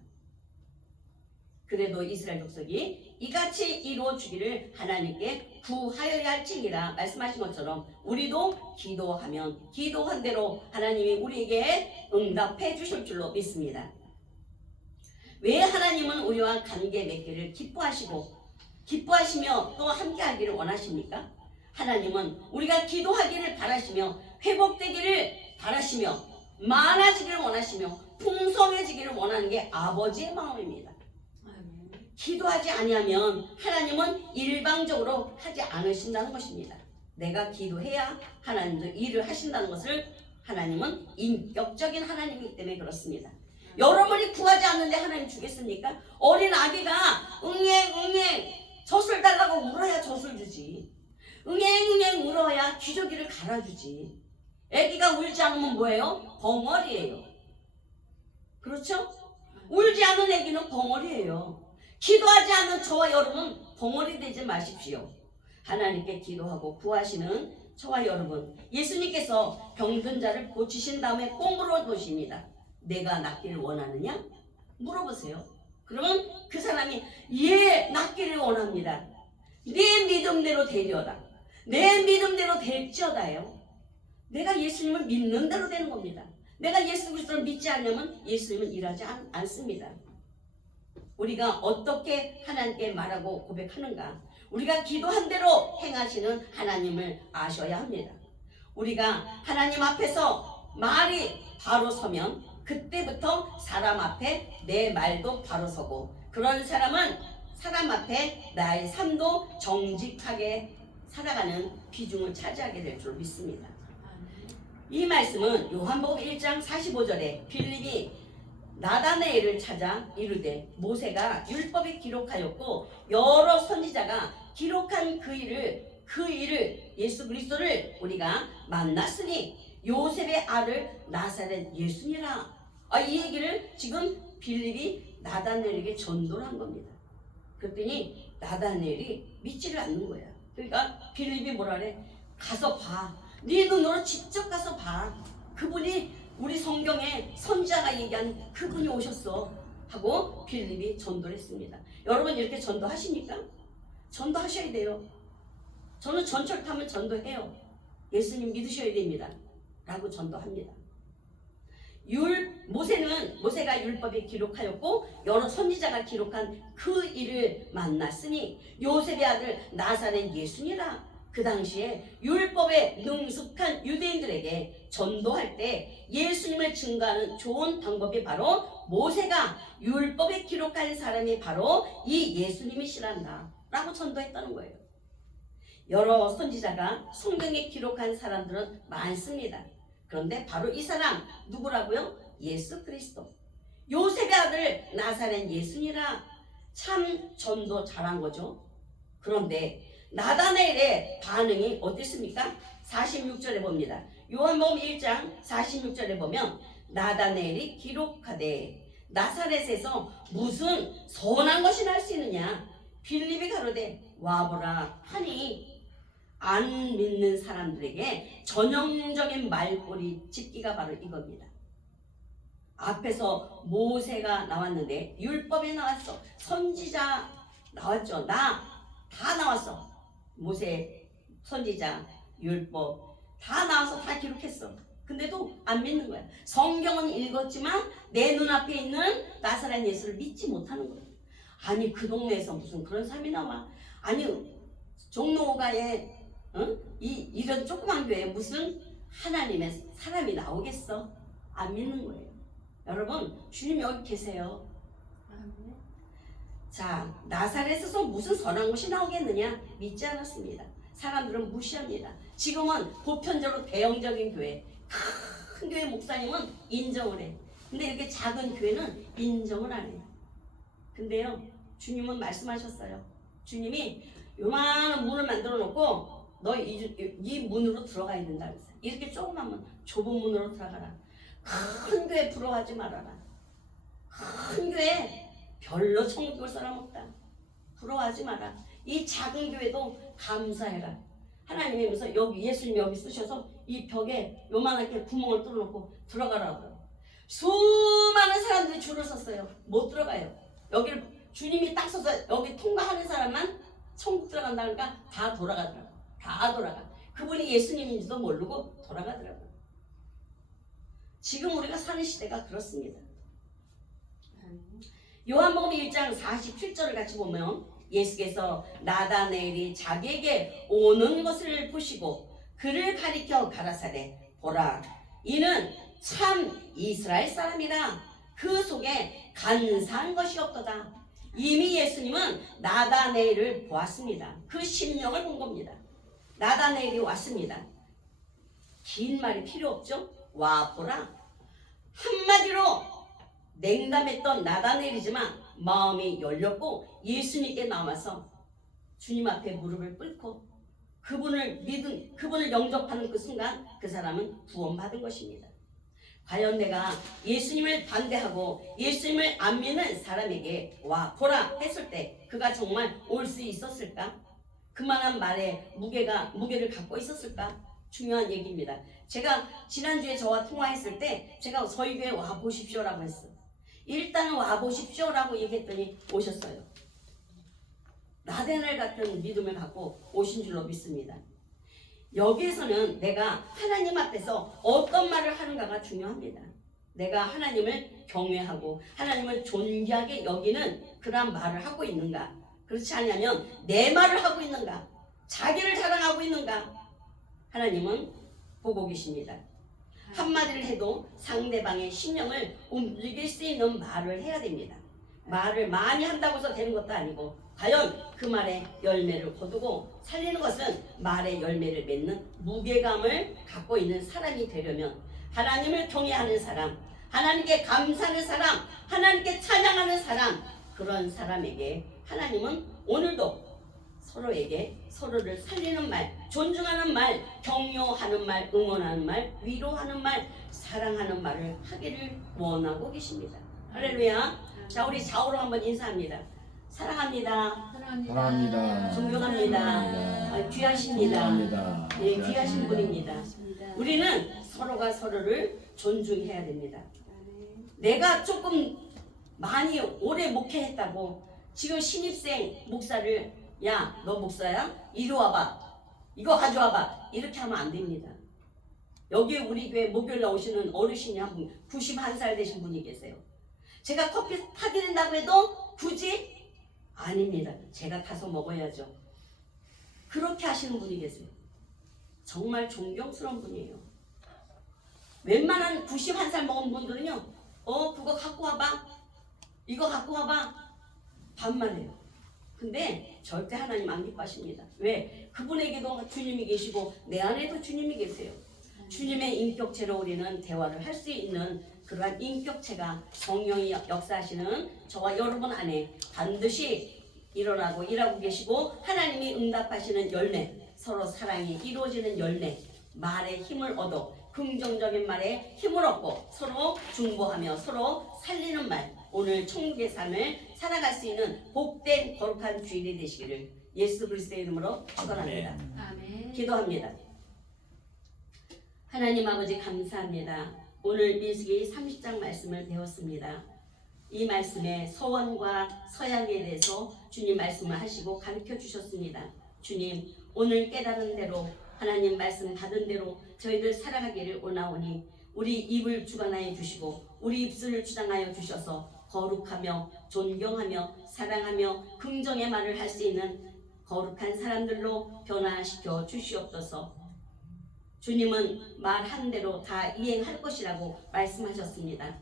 그래도 이스라엘 족속이 이같이 이루어 주기를 하나님께 구하여야 할지니라 말씀하신 것처럼 우리도 기도하면 기도한 대로 하나님이 우리에게 응답해 주실 줄로 믿습니다. 왜 하나님은 우리와 관계 맺기를 기뻐하시며 또 함께하기를 원하십니까? 하나님은 우리가 기도하기를 바라시며 회복되기를 바라시며 많아지기를 원하시며 풍성해지기를 원하는 게 아버지의 마음입니다. 아멘. 기도하지 아니하면 하나님은 일방적으로 하지 않으신다는 것입니다. 내가 기도해야 하나님도 일을 하신다는 것을 하나님은 인격적인 하나님이기 때문에 그렇습니다. 여러분이 구하지 않는데 하나님 주겠습니까? 어린 아기가 응애 젖을 달라고 울어야 젖을 주지. 응애 울어야 기저귀를 갈아주지. 아기가 울지 않으면 뭐예요? 벙어리예요. 그렇죠? 울지 않은 아기는 벙어리예요. 기도하지 않는 저와 여러분 벙어리 되지 마십시오. 하나님께 기도하고 구하시는 저와 여러분, 예수님께서 병든 자를 고치신 다음에 꼭 물어보십니다. 내가 낫기를 원하느냐? 물어보세요. 그러면 그 사람이 예, 낫기를 원합니다. 네 믿음대로 되리어다. 내 믿음대로 될지어다요. 내가 예수님을 믿는 대로 되는 겁니다. 내가 예수 그리스도를 믿지 않으면 예수님은 일하지 않습니다. 우리가 어떻게 하나님께 말하고 고백하는가? 우리가 기도한 대로 행하시는 하나님을 아셔야 합니다. 우리가 하나님 앞에서 말이 바로 서면 그때부터 사람 앞에 내 말도 바로 서고, 그런 사람은 사람 앞에 나의 삶도 정직하게 살아가는 비중을 차지하게 될 줄 믿습니다. 이 말씀은 요한복음 1장 45절에 빌립이 나다나엘을 찾아 이르되 모세가 율법에 기록하였고 여러 선지자가 기록한 그 일을 예수 그리스도를 우리가 만났으니 요셉의 아들 나사렛 예수니라. 이 얘기를 지금 빌립이 나다나엘에게 전도를 한 겁니다. 그랬더니 나다나엘이 믿지를 않는 거야. 그러니까 빌립이 뭐라 그래? 가서 봐. 네 눈으로 직접 가서 봐. 그분이 우리 성경에 선지자가 얘기한 그분이 오셨어 하고 빌립이 전도를 했습니다. 여러분 이렇게 전도하십니까? 전도하셔야 돼요. 저는 전철 타면 전도해요. 예수님 믿으셔야 됩니다 라고 전도합니다. 모세가 율법에 기록하였고 여러 선지자가 기록한 그 일을 만났으니 요셉의 아들 나사렛 예수니라. 그 당시에 율법에 능숙한 유대인들에게 전도할 때 예수님을 증거하는 좋은 방법이 바로 모세가 율법에 기록한 사람이 바로 이 예수님이시란다 라고 전도했다는 거예요. 여러 선지자가 성경에 기록한 사람들은 많습니다. 그런데 바로 이 사람 누구라고요? 예수 그리스도. 요셉의 아들 나사렛 예수니라. 참 전도 잘한 거죠. 그런데 나다나엘의 반응이 어땠습니까? 46절에 봅니다. 요한복음 1장 46절에 보면 나다나엘이 기록하되 나사렛에서 무슨 선한 것이 날 수 있느냐? 빌립이 가로되 와보라 하니 안 믿는 사람들에게 전형적인 말꼬리 짚기가 바로 이겁니다. 앞에서 모세가 나왔는데 율법에 나왔어. 선지자 나왔죠. 다 나왔어. 모세, 선지자, 율법 다 나와서 다 기록했어. 근데도 안 믿는 거야. 성경은 읽었지만 내 눈앞에 있는 나사렛 예수를 믿지 못하는 거야. 아니 그 동네에서 무슨 그런 사람이 나와. 아니 종로가에 이런 조그만 교회에 무슨 하나님의 사람이 나오겠어? 안 믿는 거예요. 여러분 주님 여기 계세요. 아멘. 자, 나사렛에서 무슨 선한 것이 나오겠느냐? 믿지 않았습니다. 사람들은 무시합니다. 지금은 보편적으로 대형적인 교회, 큰 교회 목사님은 인정을 해. 근데 이렇게 작은 교회는 인정을 안 해요. 근데요, 주님은 말씀하셨어요. 주님이 요만한 문을 만들어 놓고 너 이 문으로 들어가야 된다 그랬어요. 이렇게 조그만 문, 좁은 문으로 들어가라. 큰 교회 부러워하지 말아라. 큰 교회 별로 천국 올 사람 없다. 부러워하지 마라. 이 작은 교회도 감사해라. 하나님이 그래서 여기 예수님 여기 쓰셔서 이 벽에 요만하게 구멍을 뚫어놓고 들어가라고. 수많은 사람들이 줄을 섰어요. 못 들어가요. 여기를 주님이 딱 서서 여기 통과하는 사람만 천국 들어간다니까 다 돌아가더라고. 다 돌아가. 그분이 예수님인지도 모르고 돌아가더라고. 지금 우리가 사는 시대가 그렇습니다. 요한복음 1장 47절을 같이 보면 예수께서 나다나엘이 자기에게 오는 것을 보시고 그를 가리켜 가라사대 보라 이는 참 이스라엘 사람이라 그 속에 간사한 것이 없도다. 이미 예수님은 나다나엘을 보았습니다. 그 심령을 본 겁니다. 나다나엘이 왔습니다. 긴 말이 필요 없죠? 와 보라. 한마디로 냉담했던 나다나엘이지만 마음이 열렸고 예수님께 나와서 주님 앞에 무릎을 꿇고 그분을 영접하는 그 순간 그 사람은 구원받은 것입니다. 과연 내가 예수님을 반대하고 예수님을 안 믿는 사람에게 와 보라 했을 때 그가 정말 올 수 있었을까? 그만한 말에 무게를 갖고 있었을까? 중요한 얘기입니다. 제가 지난주에 저와 통화했을 때 제가 저희 교회 와 보십시오라고 했어요. 일단은 와 보십시오라고 얘기했더니 오셨어요. 나다나엘 같은 믿음을 갖고 오신 줄로 믿습니다. 여기에서는 내가 하나님 앞에서 어떤 말을 하는가가 중요합니다. 내가 하나님을 경외하고 하나님을 존귀하게 여기는 그런 말을 하고 있는가? 그렇지 않으면 내 말을 하고 있는가? 자기를 자랑하고 있는가? 하나님은 보고 계십니다. 한마디를 해도 상대방의 심령을 움직일 수 있는 말을 해야 됩니다. 말을 많이 한다고 해서 되는 것도 아니고 과연 그 말에 열매를 거두고 살리는 것은 말의 열매를 맺는 무게감을 갖고 있는 사람이 되려면 하나님을 경외하는 사람, 하나님께 감사하는 사람, 하나님께 찬양하는 사람, 그런 사람에게 하나님은 오늘도 서로에게 서로를 살리는 말, 존중하는 말, 격려하는 말, 응원하는 말, 위로하는 말, 사랑하는 말을 하기를 원하고 계십니다. 할렐루야. 자, 우리 좌우로 한번 인사합니다. 사랑합니다. 사랑합니다. 존경합니다. 귀하십니다. 사랑합니다. 예, 귀하신 분입니다. 우리는 서로가 서로를 존중해야 됩니다. 내가 조금 많이 오래 목회했다고 지금 신입생 목사를 야, 너 목사야? 이리 와봐. 이거 가져와봐. 이렇게 하면 안 됩니다. 여기 우리 교회 목요일 나오시는 어르신이 한 분, 91살 되신 분이 계세요. 제가 커피 타드린다고 해도 굳이? 아닙니다. 제가 타서 먹어야죠. 그렇게 하시는 분이 계세요. 정말 존경스러운 분이에요. 웬만한 91살 먹은 분들은요, 그거 갖고 와봐. 이거 갖고 와봐. 반말해요. 근데 절대 하나님 안 기뻐하십니다. 왜? 그분에게도 주님이 계시고 내 안에도 주님이 계세요. 주님의 인격체로 우리는 대화를 할 수 있는 그러한 인격체가 성령이 역사하시는 저와 여러분 안에 반드시 일어나고 일하고 계시고 하나님이 응답하시는 열매, 서로 사랑이 이루어지는 열매, 말에 힘을 얻어 긍정적인 말에 힘을 얻고 서로 중보하며 서로 살리는 말, 오늘 천국의 삶을 살아갈 수 있는 복된 거룩한 주일이 되시기를 예수 그리스도의 이름으로 축원합니다. 아멘. 기도합니다. 하나님 아버지 감사합니다. 오늘 민수기 30장 말씀을 배웠습니다. 이 말씀에 서원과 서양에 대해서 주님 말씀을 하시고 가르쳐 주셨습니다. 주님, 오늘 깨달은 대로 하나님 말씀 받은 대로 저희들 살아가기를 원하오니 우리 입을 주관하여 주시고 우리 입술을 주장하여 주셔서 거룩하며 존경하며 사랑하며 긍정의 말을 할 수 있는 거룩한 사람들로 변화시켜 주시옵소서. 주님은 말한 대로 다 이행할 것이라고 말씀하셨습니다.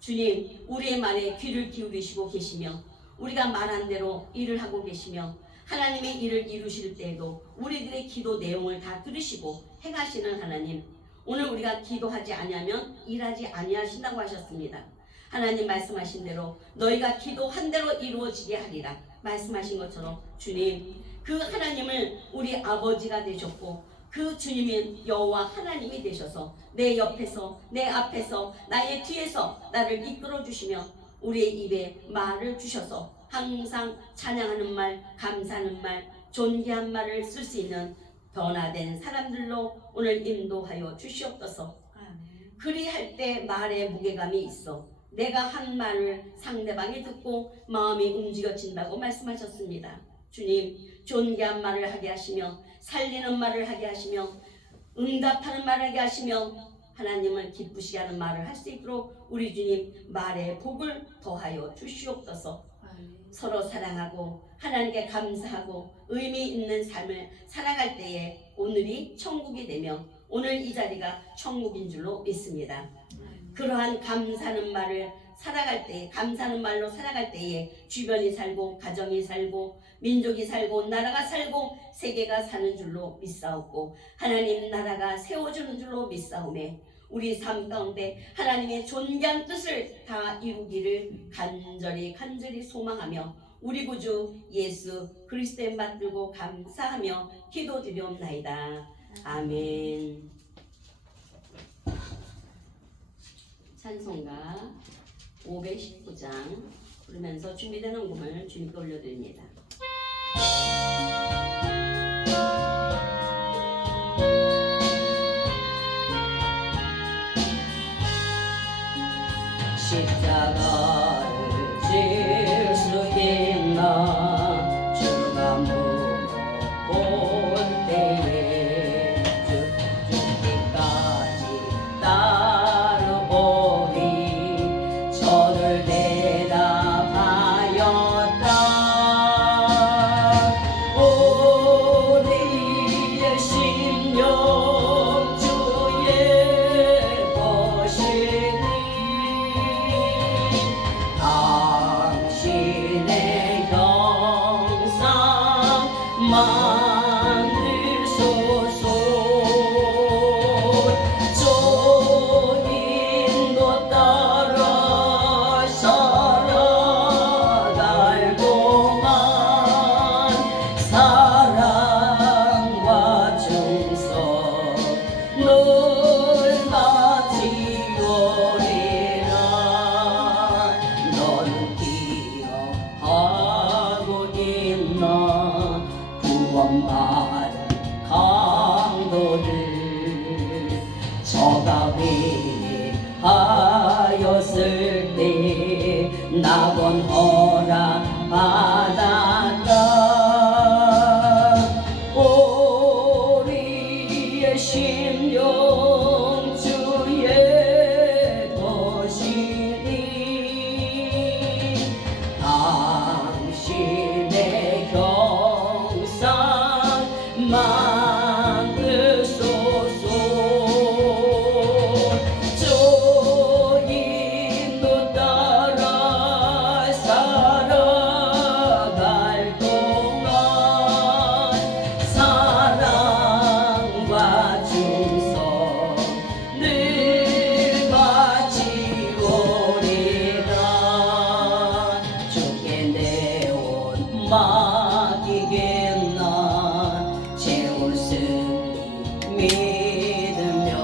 주님, 우리의 말에 귀를 기울이시고 계시며 우리가 말한 대로 일을 하고 계시며 하나님의 일을 이루실 때에도 우리들의 기도 내용을 다 들으시고 행하시는 하나님, 오늘 우리가 기도하지 아니하면 일하지 아니하신다고 하셨습니다. 하나님 말씀하신 대로 너희가 기도한 대로 이루어지게 하리라 말씀하신 것처럼 주님, 그 하나님을 우리 아버지가 되셨고 그 주님은 여호와 하나님이 되셔서 내 옆에서 내 앞에서 나의 뒤에서 나를 이끌어 주시며 우리의 입에 말을 주셔서 항상 찬양하는 말, 감사하는 말, 존귀한 말을 쓸 수 있는 변화된 사람들로 오늘 인도하여 주시옵소서. 그리할 때 말에 무게감이 있어 내가 한 말을 상대방이 듣고 마음이 움직여진다고 말씀하셨습니다. 주님, 존귀한 말을 하게 하시며 살리는 말을 하게 하시며 응답하는 말을 하게 하시며 하나님을 기쁘시게 하는 말을 할 수 있도록 우리 주님 말에 복을 더하여 주시옵소서. 서로 사랑하고 하나님께 감사하고 의미 있는 삶을 살아갈 때에 오늘이 천국이 되며 오늘 이 자리가 천국인 줄로 믿습니다. 그러한 감사하는 말을 살아갈 때, 감사하는 말로 살아갈 때에 주변이 살고 가정이 살고 민족이 살고 나라가 살고 세계가 사는 줄로 믿사옵고 하나님 나라가 세워지는 줄로 믿사오매 우리 삶 가운데 하나님의 존귀한 뜻을 다 이루기를 간절히 소망하며 우리 구주 예수 그리스도의 받들고 감사하며 기도드리옵나이다. 아멘. 찬송가 519장 부르면서 준비된 헌금을 주님께 올려드립니다. 십자가를 질 수 있나 주가 물어볼 때에 죽기까지 따르오리 저를 대답하였다. 우리의 심령 주의 것이니 당신의 형상 만드소서. 저 인도 따라 살아갈 동안 사랑과 충성 늘 바치오리라. 너는 기억하고 있나 구원받은 강도를 저가 회개하였을 때 낙원 허락 받았다. 우리의 심령 주의 것이니 당신의 형상 만드소서. 저 인도 따라 살아갈 동안 사랑과 충성 늘 바치오리라. 주께 내 옷 맡기겠나 채울 승리 믿으면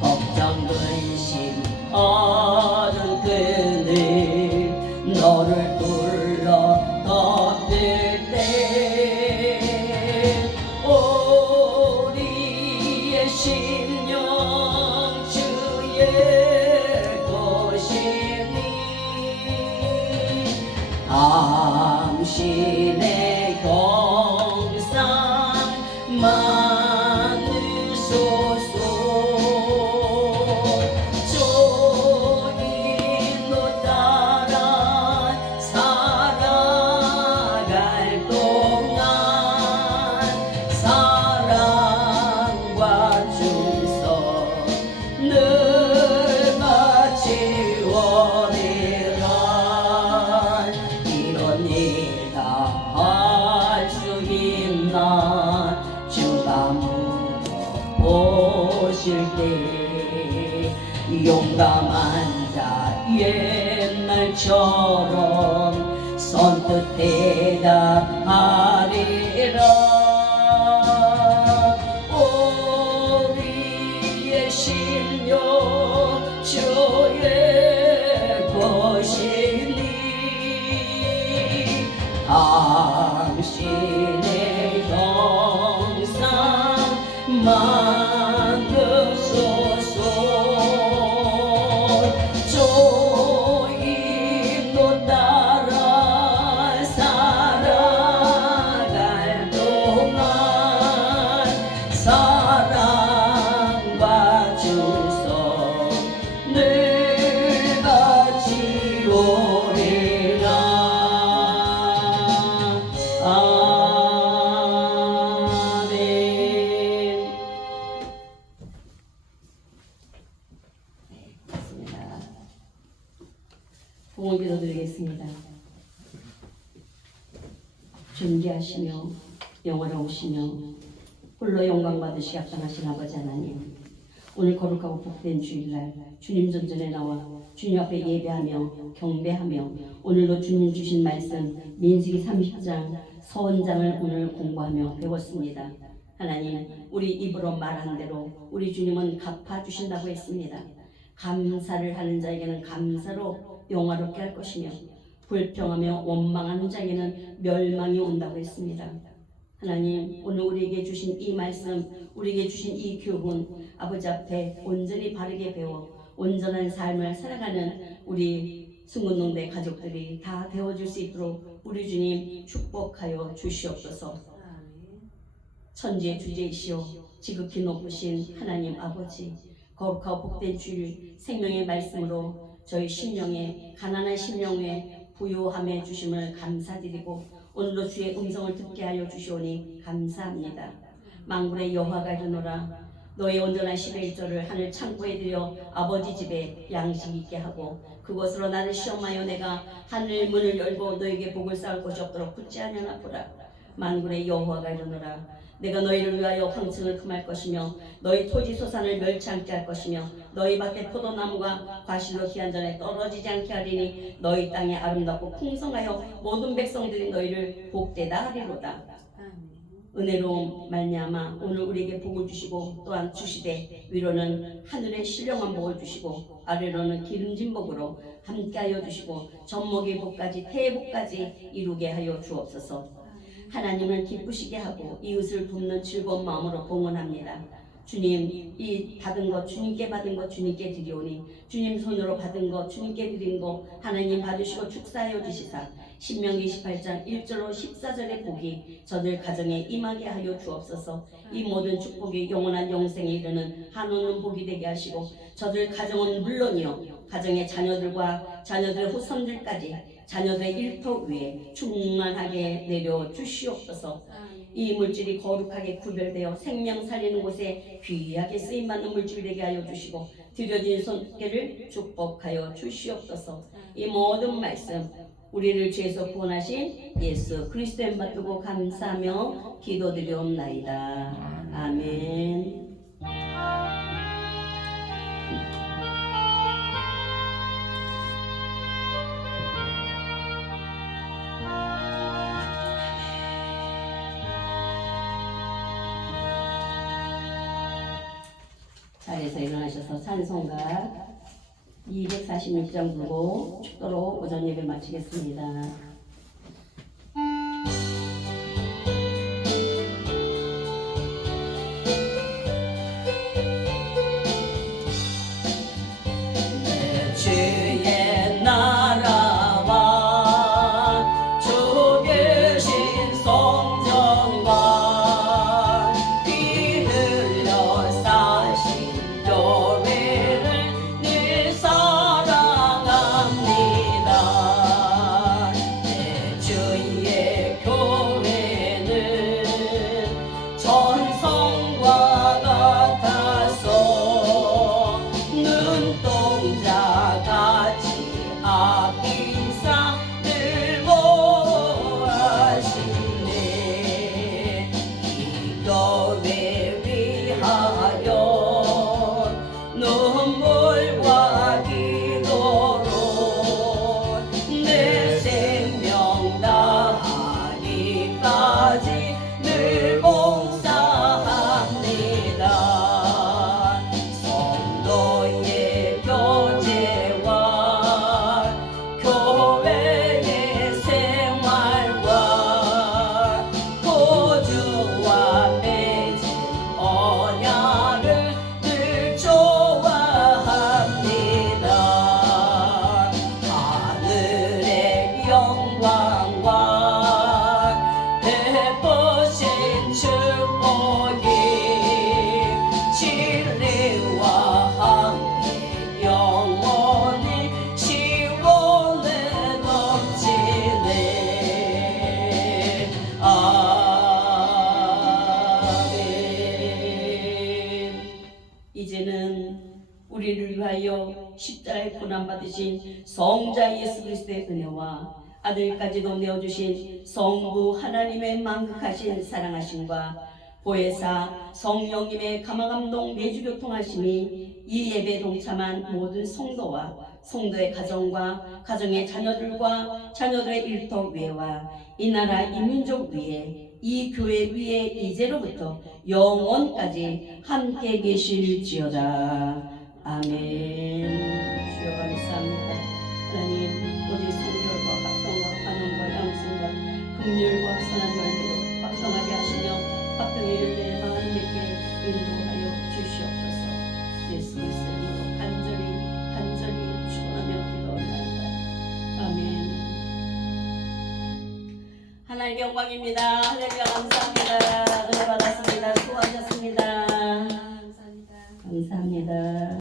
걱정 근심 어른 그늘 너를 불러 덮을 때 우리의 심령 당신의 형상 많으소서. 주인도 따라 살아갈 동안 사랑과 충성 늘 같이 원해라. 이런 일 다 할 수 있나 주가 물어보실 때 용감한 자 옛날처럼 선뜻 대답하리라. 우리의 심령 주의 것이니 당신의 형상 만드소서. 주인도 따라 살아갈 동안 사랑과 충성 늘 같이 오리라. 아멘. 맞습니다. 봉헌 기도드리겠습니다. 존귀하시며 영원하시며 홀로 영광 받으시 합당하신 아버지 하나님, 오늘 거룩하고 복된 주일날 주님 전전에 나와 주님 앞에 예배하며 경배하며 오늘도 주님 주신 말씀 민수기 30장 서원장을 오늘 공부하며 배웠습니다. 하나님, 우리 입으로 말한 대로 우리 주님은 갚아주신다고 했습니다. 감사를 하는 자에게는 감사로 영화롭게 할 것이며 불평하며 원망하는 자에게는 멸망이 온다고 했습니다. 하나님, 오늘 우리에게 주신 이 말씀, 우리에게 주신 이 교훈 아버지 앞에 온전히 바르게 배워 온전한 삶을 살아가는 우리 순근동대 가족들이 다 되어줄 수 있도록 우리 주님 축복하여 주시옵소서. 천지의 주제이시오 지극히 높으신 하나님 아버지, 거룩하고 복된 주일 생명의 말씀으로 저희 심령에 가난한 심령에 부요함해 주심을 감사드리고 오늘도 주의 음성을 듣게 하여 주시오니 감사합니다. 만군의 여호와가 이르노라, 너의 온전한 11조를 하늘 창고에 들여 아버지 집에 양식 있게 하고 그것으로 나를 시험하여 내가 하늘 문을 열고 너에게 복을 쌓을 곳이 없도록 붙지 아니하나 보라. 만군의 여호와가 이르노라, 내가 너희를 위하여 황천을 금할 것이며 너희 토지 소산을 멸치 않게 할 것이며 너희 밭에 포도나무가 과실로 기한 전에 떨어지지 않게 하리니 너희 땅이 아름답고 풍성하여 모든 백성들이 너희를 복되다 하리로다. 은혜로 말미암아 오늘 우리에게 복을 주시고 또한 주시되 위로는 하늘의 신령한 복을 주시고 아래로는 기름진 복으로 함께하여 주시고 젖먹이 복까지 태의 복까지 이루게 하여 주옵소서. 하나님을 기쁘시게 하고 이웃을 돕는 즐거운 마음으로 봉헌합니다. 주님, 이 받은 것 주님께 받은 것 주님께 드리오니 주님 손으로 받은 것 주님께 드린 것 하나님 받으시고 축사하여 주시사 신명기 28장 1절로 14절의 복이 저들 가정에 임하게 하여 주옵소서. 이 모든 축복이 영원한 영생에 이르는 한없는 복이 되게 하시고 저들 가정은 물론이요 가정의 자녀들과 자녀들의 후손들까지 자녀들의 일터 위에 충만하게 내려 주시옵소서. 이 물질이 거룩하게 구별되어 생명 살리는 곳에 귀하게 쓰임받는 물질이 되게 하여 주시고 드려진 손길을 축복하여 주시옵소서. 이 모든 말씀 우리를 죄에서 구원하신 예수 그리스도의 이름 두고 감사하며 기도드리옵나이다. 아멘. 자리에서 일어나셔서 찬송가 246장 부르고 축도로 오전 예배 마치겠습니다. 주의 나라와 받으신 성자 예수 그리스도의 은혜와 아들까지도 내어주신 성부 하나님의 만극하신 사랑하심과 보혜사 성령님의 감화감동 내주교통하심이 이 예배에 동참한 모든 성도와 성도의 가정과 가정의 자녀들과 자녀들의 일터 위에와 이 나라 이 민족 위에 이 교회 위에 이제로부터 영원까지 함께 계실지어다. 아멘. 주여 감사합니다. 하나님 오직 성결과 합평과 환영과 양성과 긍휼과 선한 열매로 합평하게 하시며 합평의 열매를 하나님께 인도하여 주시옵소서. 예수 그리스도의 이름으로 간절히 축원하며 기도하옵나이다. 아멘. 하나님의 영광입니다. 할렐루야 감사합니다. 은혜 받았습니다. 수고하셨습니다. 감사합니다. 감사합니다.